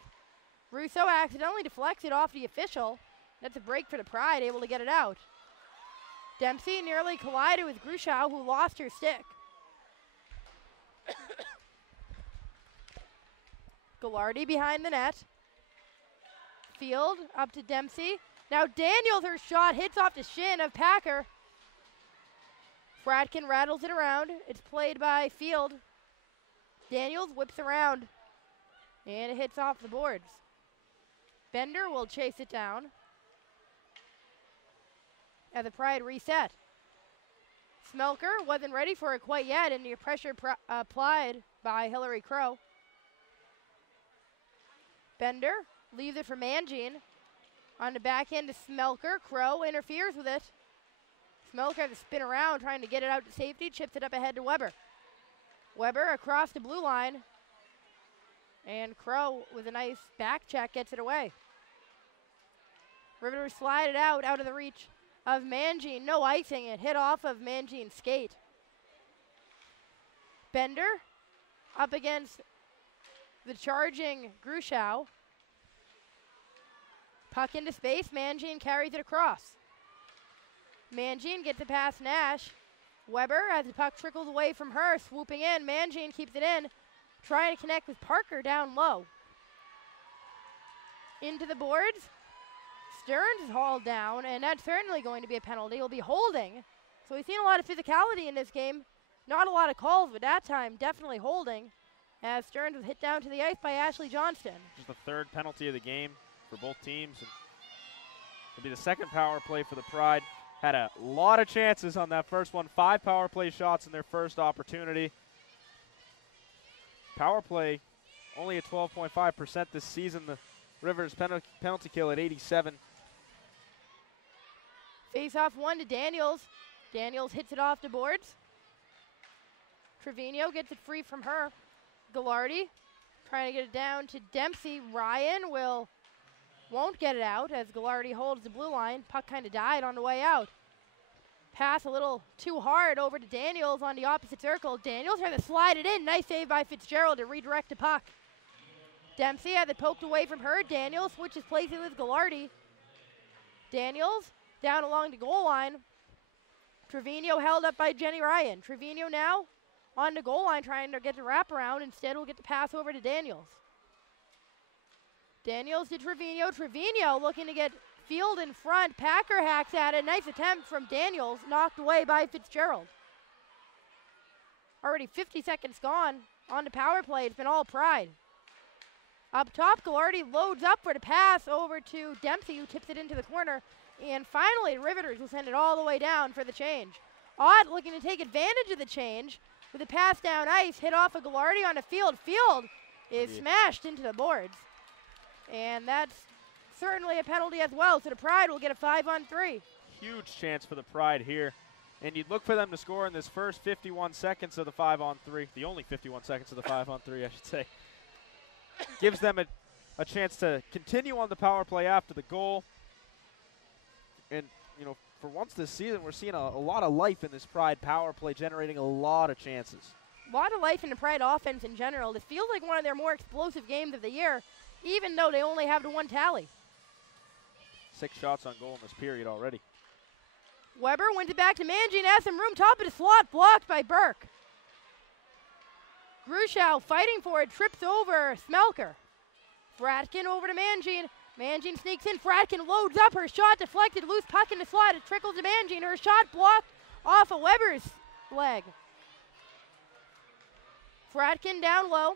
Russo accidentally deflects it off the official. That's a break for the Pride, able to get it out. Dempsey nearly collided with Grushow, who lost her stick. Gallardi behind the net. Field up to Dempsey. Now Daniels, her shot hits off the shin of Packer. Fratkin rattles it around. It's played by Field. Daniels whips around. And it hits off the boards. Bender will chase it down. As the Pride reset. Smelker wasn't ready for it quite yet, and the pressure applied by Hillary Crow. Bender leaves it for Mangine. On the back end to Smelker. Crow interferes with it. Smelker has to spin around trying to get it out to safety. Chips it up ahead to Weber. Weber across the blue line. And Crow with a nice back check gets it away. Riveters slide it out of the reach of Mangine. No icing. It hit off of Mangine's skate. Bender up against the charging Grushow. Puck into space. Mangine carries it across. Mangine gets it past Nash. Weber, as the puck trickles away from her, swooping in. Mangine keeps it in, trying to connect with Parker down low. Into the boards. Stearns is hauled down, and that's certainly going to be a penalty. It'll be holding. So we've seen a lot of physicality in this game. Not a lot of calls, but that time definitely holding, as Stearns was hit down to the ice by Ashley Johnston. Just the third penalty of the game for both teams. And it'll be the second power play for the Pride. Had a lot of chances on that first one. 5 power play shots in their first opportunity. Power play only at 12.5% this season. The Rivers penalty kill at 87. Face off one to Daniels. Daniels hits it off the boards. Trevino gets it free from her. Gallardi trying to get it down to Dempsey. Ryan won't get it out as Gallardi holds the blue line. Puck kind of died on the way out. Pass a little too hard over to Daniels on the opposite circle. Daniels trying to slide it in. Nice save by Fitzgerald to redirect the puck. Dempsey had it poked away from her. Daniels switches places with Gallardi. Daniels down along the goal line. Trevino held up by Jenny Ryan. Trevino now on the goal line trying to get the wraparound. Instead, will get the pass over to Daniels. Daniels to Trevino. Trevino looking to get Field in front. Packer hacks at it. Nice attempt from Daniels. Knocked away by Fitzgerald. Already 50 seconds gone on the power play. It's been all Pride. Up top, Gallardi loads up for the pass over to Dempsey, who tips it into the corner. And finally, the Riveters will send it all the way down for the change. Ott looking to take advantage of the change with a pass down ice, hit off of Gallardi on the field. Field is smashed into the boards. And that's certainly a penalty as well, so the Pride will get a 5-on-3. Huge chance for the Pride here. And you'd look for them to score in this first 51 seconds of the 5-on-3. The only 51 seconds of the 5-on-3, I should say. Gives them a chance to continue on the power play after the goal. And, you know, for once this season, we're seeing a lot of life in this Pride power play, generating a lot of chances. A lot of life in the Pride offense in general. This feels like one of their more explosive games of the year, even though they only have the one tally. 6 shots on goal in this period already. Weber wins it back to Mangine, has some room, top of the slot, blocked by Burke. Gruschow fighting for it, trips over Smelker. Fratkin over to Mangine. Mangine sneaks in, Fratkin loads up, her shot deflected, loose puck in the slot, it trickles to Mangine, her shot blocked off of Weber's leg. Fratkin down low,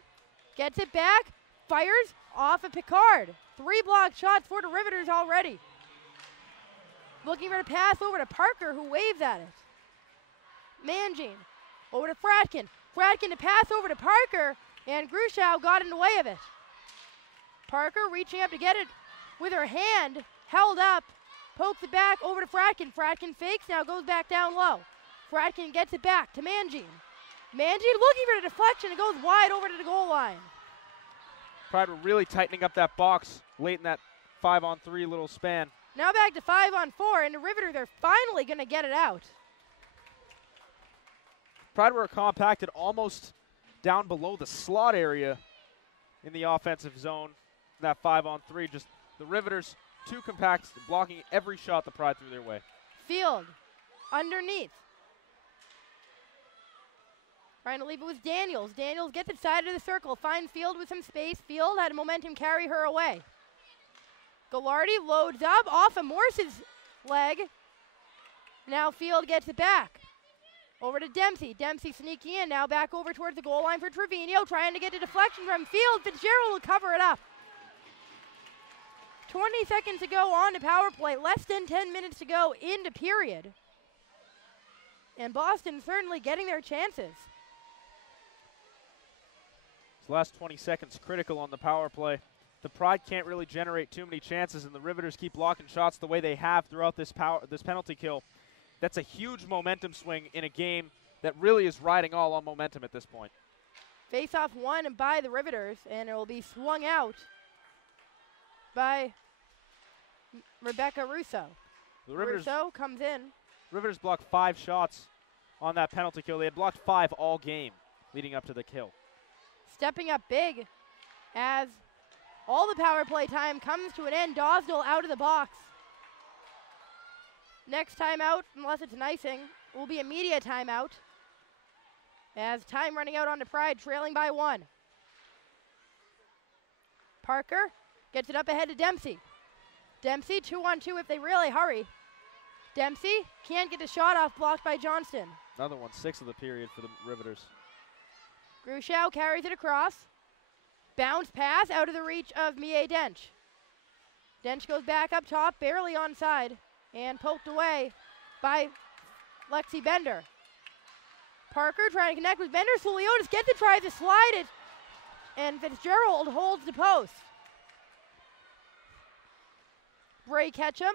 gets it back, fires off of Picard. 3 blocked shots for the Riveters already. Looking for the pass over to Parker, who waves at it. Mangine over to Fratkin. Fratkin to pass over to Parker, and Gruschow got in the way of it. Parker reaching up to get it with her hand, held up, pokes it back over to Fratkin. Fratkin fakes, now goes back down low. Fratkin gets it back to Mangine. Mangine looking for the deflection, it goes wide over to the goal line. Pride were really tightening up that box late in that 5-on-3 little span. Now back to 5-on-4, and the Riveters are finally going to get it out. Pride were compacted almost down below the slot area in the offensive zone. That 5-on-3, just the Riveters too compact, blocking every shot the Pride threw their way. Field underneath. Trying to leave it with Daniels. Daniels gets it side of the circle, finds Field with some space. Field had momentum carry her away. Gallardi loads up off of Morse's leg. Now Field gets it back. Over to Dempsey. Dempsey sneaking in, now back over towards the goal line for Trevino, trying to get a deflection from Field. Fitzgerald will cover it up. 20 seconds to go on the power play, less than 10 minutes to go into period. And Boston certainly getting their chances. This last 20 seconds critical on the power play. The Pride can't really generate too many chances, and the Riveters keep blocking shots the way they have throughout this penalty kill. That's a huge momentum swing in a game that really is riding all on momentum at this point. Face-off won by the Riveters, and it will be swung out by Rebecca Russo. Russo comes in. Riveters blocked 5 shots on that penalty kill. They had blocked 5 all game leading up to the kill. Stepping up big as all the power play time comes to an end. Dosdell out of the box. Next timeout, unless it's an icing, will be a media timeout. As time running out on the Pride, trailing by 1. Parker gets it up ahead to Dempsey. Dempsey 2-on-2 if they really hurry. Dempsey can't get the shot off, blocked by Johnston. Another one, 6 of the period for the Riveters. Gruschow carries it across. Bounce pass out of the reach of Mie Dench. Dench goes back up top, barely onside, and poked away by Lexi Bender. Parker trying to connect with Bender. Suliotis gets it, tries to slide it, and Fitzgerald holds the post. Bray Ketchum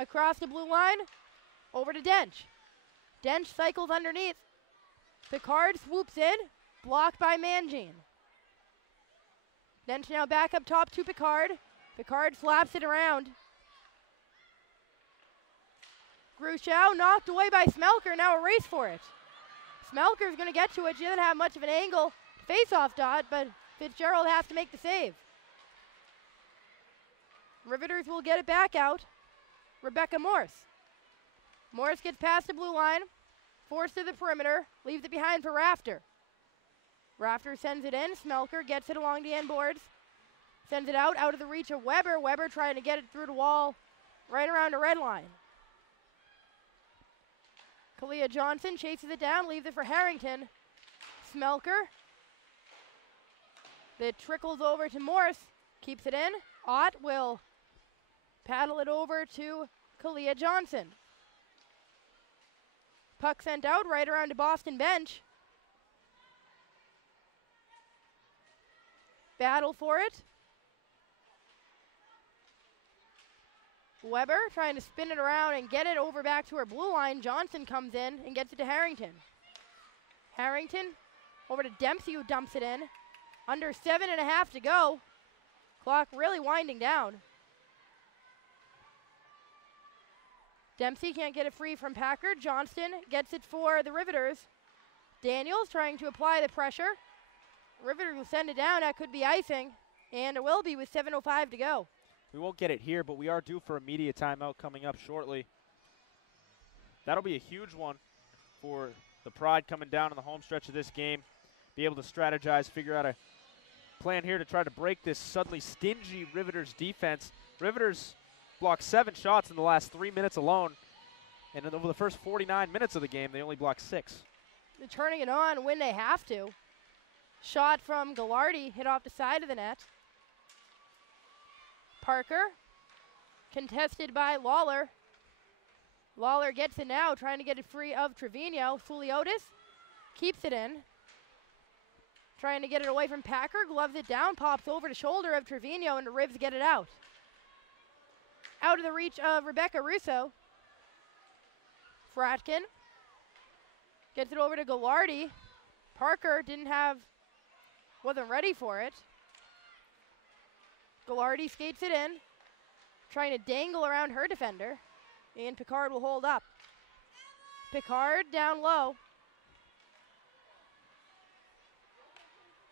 across the blue line, over to Dench. Dench cycles underneath. Picard swoops in, blocked by Mangine. Dench now back up top to Picard. Picard slaps it around. Gruschow knocked away by Smelker, now a race for it. Smelker's going to get to it. She doesn't have much of an angle. Face-off dot, but Fitzgerald has to make the save. Riveters will get it back out. Rebecca Morse. Morse gets past the blue line, forced to the perimeter, leaves it behind for Rafter. Rafter sends it in. Smelker gets it along the end boards. Sends it out of the reach of Weber. Weber trying to get it through the wall, right around the red line. Kalia Johnson chases it down, leaves it for Harrington. Smelker. That trickles over to Morse, keeps it in. Ott will paddle it over to Kalia Johnson. Puck sent out right around the Boston bench. Battle for it. Weber trying to spin it around and get it over back to her blue line. Johnson comes in and gets it to Harrington. Harrington over to Dempsey, who dumps it in. Under 7.5 to go. Clock really winding down. Dempsey can't get it free from Packard. Johnston gets it for the Riveters. Daniels trying to apply the pressure. Riveters will send it down. That could be icing. And it will be with 7:05 to go. We won't get it here, but we are due for a media timeout coming up shortly. That'll be a huge one for the Pride coming down in the home stretch of this game. Be able to strategize, figure out a plan here to try to break this suddenly stingy Riveters defense. Riveters blocked 7 shots in the last 3 minutes alone. And over the first 49 minutes of the game, they only blocked 6. They're turning it on when they have to. Shot from Gallardi hit off the side of the net. Parker, contested by Lawler. Lawler gets it now, trying to get it free of Trevino. Fuliotis keeps it in. Trying to get it away from Packer, gloves it down, pops over the shoulder of Trevino, and the Ribs get it out. Out of the reach of Rebecca Russo. Fratkin gets it over to Gallardi. Parker wasn't ready for it. Gallardi skates it in, trying to dangle around her defender, and Picard will hold up. Picard down low.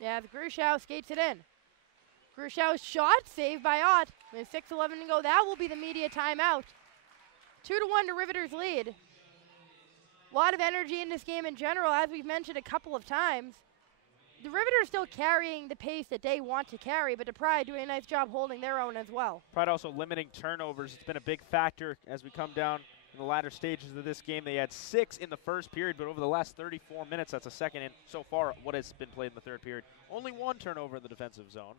Yeah, the Gruschow skates it in. Grushow's shot saved by Ott. With 6:11 to go, that will be the media timeout. 2-1 to Riveters lead. A lot of energy in this game in general, as we've mentioned a couple of times. The Riveters still carrying the pace that they want to carry, but the Pride doing a nice job holding their own as well. Pride also limiting turnovers. It's been a big factor as we come down in the latter stages of this game. They had 6 in the first period, but over the last 34 minutes, that's a second in so far what has been played in the third period. Only 1 turnover in the defensive zone.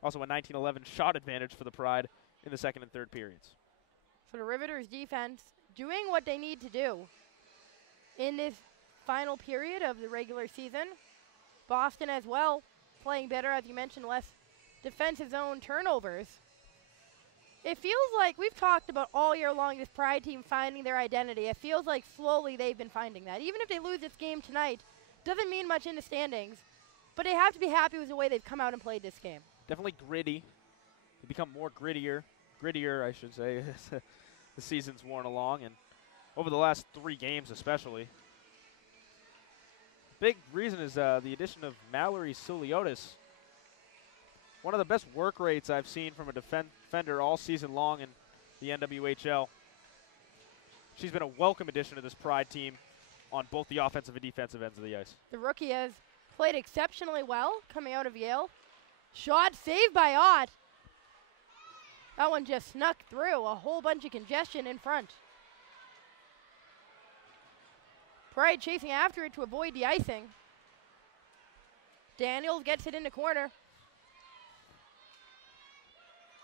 Also a 19-11 shot advantage for the Pride in the second and third periods. So the Riveters defense doing what they need to do in this final period of the regular season. Boston as well, playing better, as you mentioned, less defensive zone turnovers. It feels like we've talked about all year long this Pride team finding their identity. It feels like slowly they've been finding that. Even if they lose this game tonight, doesn't mean much in the standings, but they have to be happy with the way they've come out and played this game. Definitely gritty. They become more grittier I should say, as the season's worn along, and over the last 3 games especially. Big reason is the addition of Mallory Suliotis. One of the best work rates I've seen from a defender all season long in the NWHL. she's been a welcome addition to this Pride team on both the offensive and defensive ends of the ice. The rookie has played exceptionally well coming out of Yale. Shot saved by Ott. That one just snuck through. A whole bunch of congestion in front. Pride chasing after it to avoid the icing. Daniels gets it in the corner.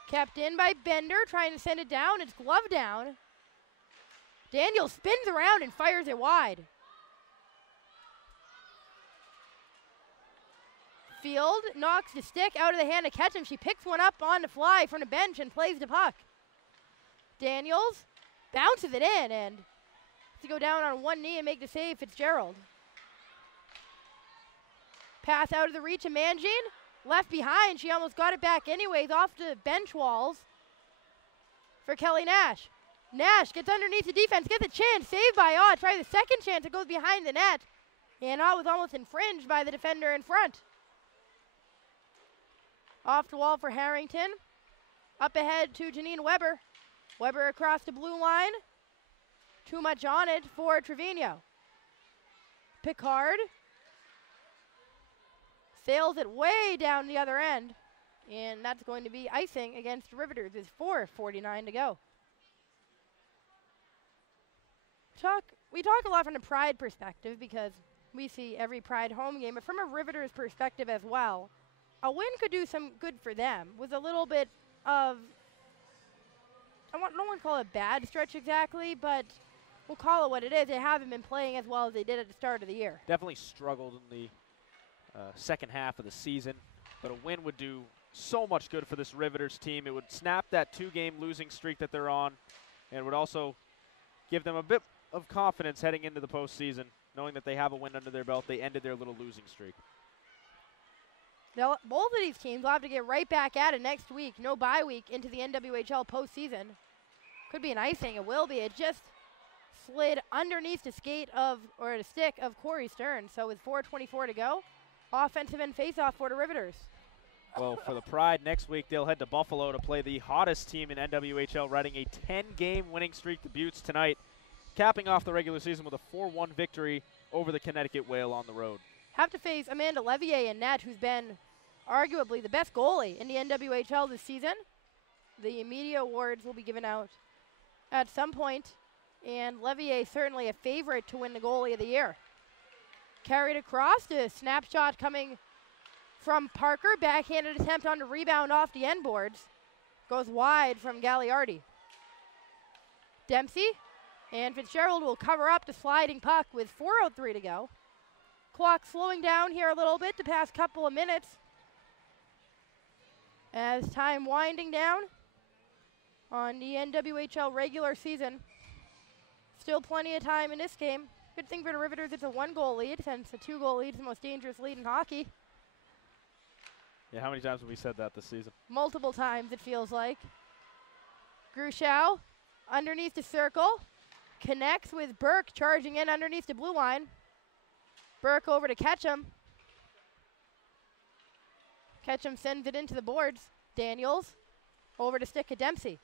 Kept in by Bender, trying to send it down. It's glove down. Daniels spins around and fires it wide. Field knocks the stick out of the hand of Ketchum. She picks one up on the fly from the bench and plays the puck. Daniels bounces it in and to go down on one knee and make the save, Fitzgerald. Pass out of the reach of Mangine. Left behind. She almost got it back anyways off the bench walls for Kelly Nash. Nash gets underneath the defense, gets a chance, saved by Ott. Try the second chance, it goes behind the net. And Ott was almost infringed by the defender in front. Off the wall for Harrington. Up ahead to Janine Weber. Weber across the blue line. Too much on it for Trevino. Picard sails it way down the other end. And that's going to be icing against the Riveters. There's 4:49 to go. We talk a lot from the Pride perspective because we see every Pride home game, but from a Riveters perspective as well, a win could do some good for them. With a little bit of, don't want to call it a bad stretch exactly, but we'll call it what it is. They haven't been playing as well as they did at the start of the year. Definitely struggled in the second half of the season, but a win would do so much good for this Riveters team. It would snap that 2-game losing streak that they're on, and it would also give them a bit of confidence heading into the postseason, knowing that they have a win under their belt. They ended their little losing streak. Both of these teams will have to get right back at it next week. No bye week into the NWHL postseason. Could be an icing. It will be. It just slid underneath the skate of, or the stick of Corey Stern. So with 4:24 to go, offensive end faceoff for the Riveters. Well, for the Pride, next week they'll head to Buffalo to play the hottest team in NWHL, riding a 10-game winning streak. The Buttes tonight, capping off the regular season with a 4-1 victory over the Connecticut Whale on the road. Have to face Amanda Levier in net, who's been arguably the best goalie in the NWHL this season. The media awards will be given out at some point, and Levier certainly a favorite to win the goalie of the year. Carried across, the snapshot coming from Parker. Backhanded attempt on the rebound off the end boards. Goes wide from Gagliardi. Dempsey and Fitzgerald will cover up the sliding puck with 4:03 to go. Clock slowing down here a little bit the past couple of minutes. As time winding down on the NWHL regular season. Still plenty of time in this game. Good thing for the Riveters, it's a 1-goal lead, since a 2-goal lead is the most dangerous lead in hockey. Yeah, how many times have we said that this season? Multiple times, it feels like. Grushow underneath the circle. Connects with Burke charging in underneath the blue line. Burke over to Ketchum. Ketchum sends it into the boards. Daniels over to stick of Dempsey.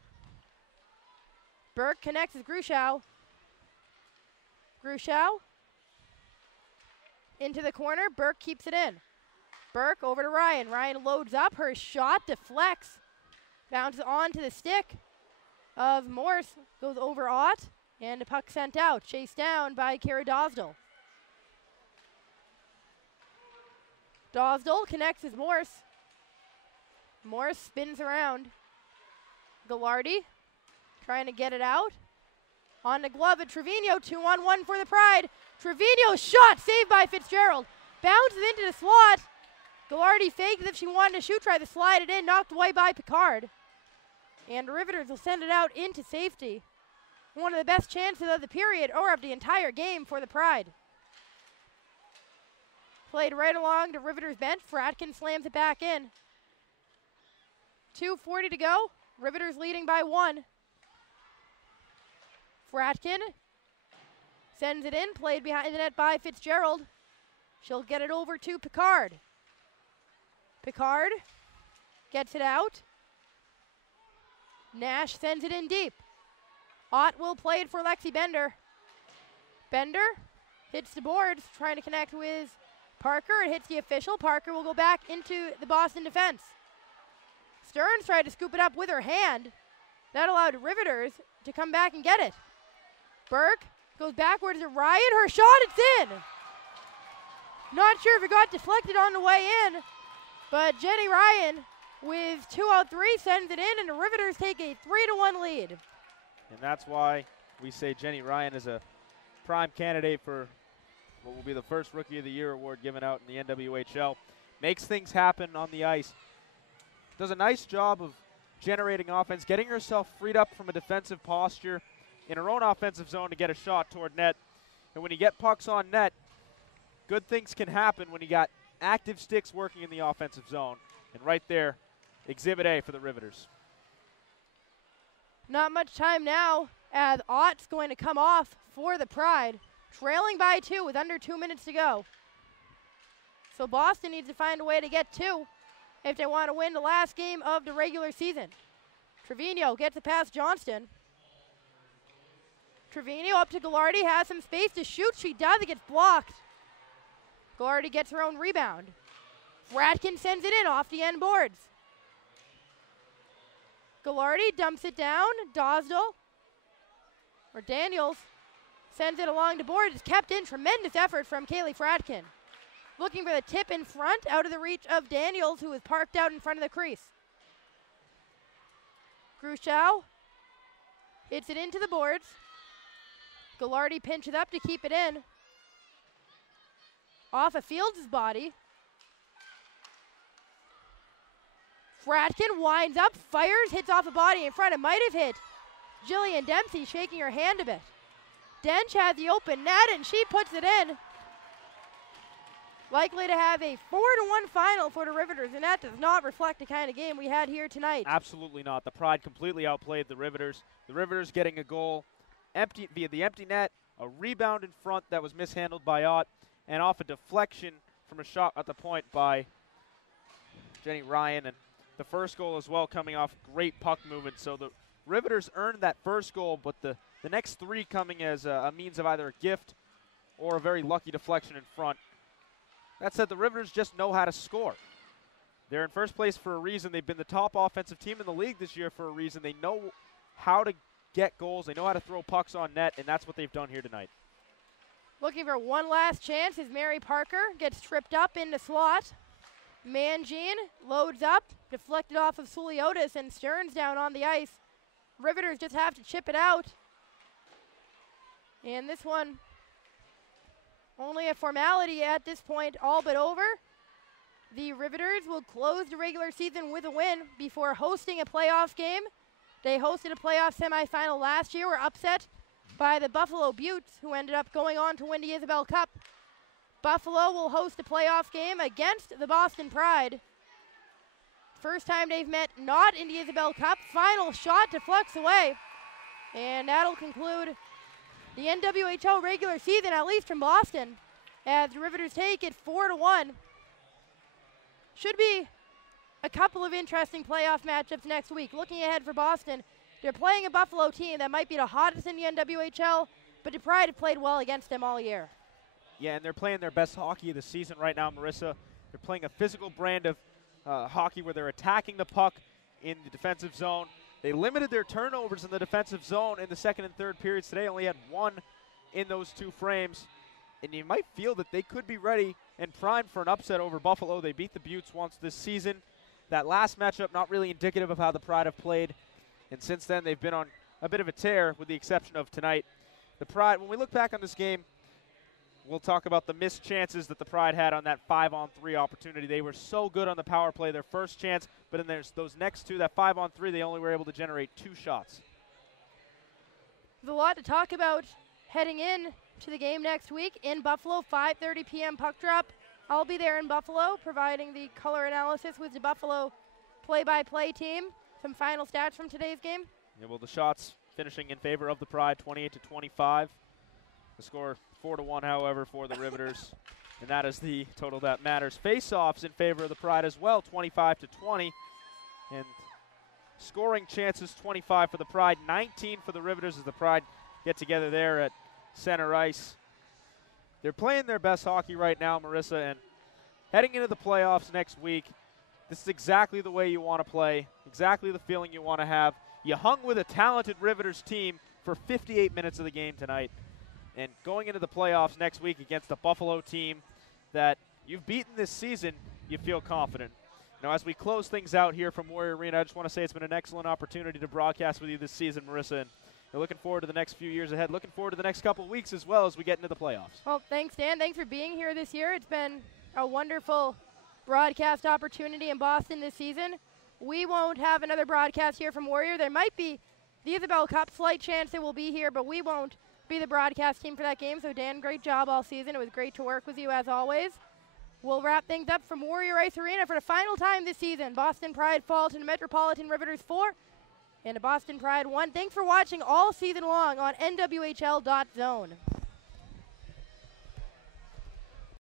Burke connects with Grushow. Grushow into the corner. Burke keeps it in. Burke over to Ryan. Ryan loads up. Her shot deflects. Bounces onto the stick of Morse. Goes over Ott. And the puck sent out. Chased down by Kara Dosdell. Dosdell connects with Morse. Morse spins around. Gallardi trying to get it out. On the glove of Trevino. 2-on-1 for the Pride. Trevino's shot saved by Fitzgerald. Bounces into the slot. Gallardi faked as if she wanted to shoot. Tried to slide it in. Knocked away by Picard. And the Riveters will send it out into safety. One of the best chances of the period or of the entire game for the Pride. Played right along the Riveters bench. Fratkin slams it back in. 2:40 to go. Riveters leading by 1. Fratkin sends it in. Played behind the net by Fitzgerald. She'll get it over to Picard. Picard gets it out. Nash sends it in deep. Ott will play it for Lexi Bender. Bender hits the boards, trying to connect with Parker. It hits the official. Parker will go back into the Boston defense. Stearns tried to scoop it up with her hand. That allowed Riveters to come back and get it. Burke goes backwards to Ryan. Her shot, it's in. Not sure if it got deflected on the way in, but Jenny Ryan with 2 out 3 sends it in, and the Riveters take a 3-1 lead. And that's why we say Jenny Ryan is a prime candidate for what will be the first Rookie of the Year award given out in the NWHL. Makes things happen on the ice. Does a nice job of generating offense, getting herself freed up from a defensive posture in her own offensive zone to get a shot toward net. And when you get pucks on net, good things can happen when you got active sticks working in the offensive zone. And right there, Exhibit A for the Riveters. Not much time now as Ott's going to come off for the Pride, trailing by 2 with under 2 minutes to go. So Boston needs to find a way to get 2 if they want to win the last game of the regular season. Trevino gets it past Johnston. Trevino up to Gallardi, has some space to shoot. She does, it gets blocked. Gallardi gets her own rebound. Fratkin sends it in off the end boards. Gallardi dumps it down. Dosdell, or Daniels, sends it along the board. It's kept in. Tremendous effort from Kaylee Fratkin. Looking for the tip in front, out of the reach of Daniels, who is parked out in front of the crease. Gruchow hits it into the boards. Gallardi pinches up to keep it in. Off of Fields' body. Fratkin winds up, fires, hits off a body in front. It might have hit Jillian Dempsey, shaking her hand a bit. Dench has the open net, and she puts it in. Likely to have a 4-1 final for the Riveters, and that does not reflect the kind of game we had here tonight. Absolutely not. The Pride completely outplayed the Riveters. The Riveters getting a goal empty via the empty net, a rebound in front that was mishandled by Ott, and off a deflection from a shot at the point by Jenny Ryan. And the first goal as well coming off great puck movement. So the Riveters earned that first goal, but the next 3 coming as a means of either a gift or a very lucky deflection in front. That said, the Riveters just know how to score. They're in first place for a reason. They've been the top offensive team in the league this year for a reason. They know how to get goals. They know how to throw pucks on net, and that's what they've done here tonight. Looking for one last chance as Mary Parker gets tripped up in the slot. Mangine loads up, deflected off of Suliotis, and Stearns down on the ice. Riveters just have to chip it out. And this one, only a formality at this point, all but over. The Riveters will close the regular season with a win before hosting a playoff game. They hosted a playoff semifinal last year, were upset by the Buffalo Buttes, who ended up going on to win the Isabel Cup. Buffalo will host a playoff game against the Boston Pride. First time they've met not in the Isabel Cup. Final shot deflects away. And that'll conclude the NWHL regular season, at least from Boston, as the Riveters take it 4-1. Should be a couple of interesting playoff matchups next week. Looking ahead for Boston, they're playing a Buffalo team that might be the hottest in the NWHL, but the Pride have played well against them all year. Yeah, and they're playing their best hockey of the season right now, Marissa. They're playing a physical brand of hockey where they're attacking the puck in the defensive zone. They limited their turnovers in the defensive zone in the second and third periods today. Only had 1 in those 2 frames. And you might feel that they could be ready and primed for an upset over Buffalo. They beat the Buttes once this season. That last matchup not really indicative of how the Pride have played. And since then, they've been on a bit of a tear with the exception of tonight. The Pride, when we look back on this game, we'll talk about the missed chances that the Pride had on that 5-on-3 opportunity. They were so good on the power play, their first chance, but then there's those next 2, that 5-on-3, they only were able to generate 2 shots. There's a lot to talk about heading in to the game next week in Buffalo, 5:30 p.m. puck drop. I'll be there in Buffalo providing the color analysis with the Buffalo play-by-play team. Some final stats from today's game. Yeah, well, the shots finishing in favor of the Pride, 28-25. The score 4-1, however, for the Riveters, and that is the total that matters. Face-offs in favor of the Pride as well, 25-20, and Scoring chances, 25 for the Pride, 19 for the Riveters as the Pride get together there at center ice. They're playing their best hockey right now, Marissa, and heading into the playoffs next week, this is exactly the way you want to play, exactly the feeling you want to have. You hung with a talented Riveters team for 58 minutes of the game tonight, and going into the playoffs next week against a Buffalo team that you've beaten this season, you feel confident. Now, as we close things out here from Warrior Arena, I just want to say it's been an excellent opportunity to broadcast with you this season, Marissa, and we're looking forward to the next few years ahead, looking forward to the next couple of weeks as well as we get into the playoffs. Well, thanks, Dan. Thanks for being here this year. It's been a wonderful broadcast opportunity in Boston this season. We won't have another broadcast here from Warrior. There might be the Isabel Cup, slight chance it will be here, but we won't be the broadcast team for that game. So, Dan, great job all season. It was great to work with you as always. We'll wrap things up from Warrior Ice Arena for the final time this season. Boston Pride fall to the Metropolitan Riveters 4 and a Boston Pride 1. Thanks for watching all season long on NWHL.zone.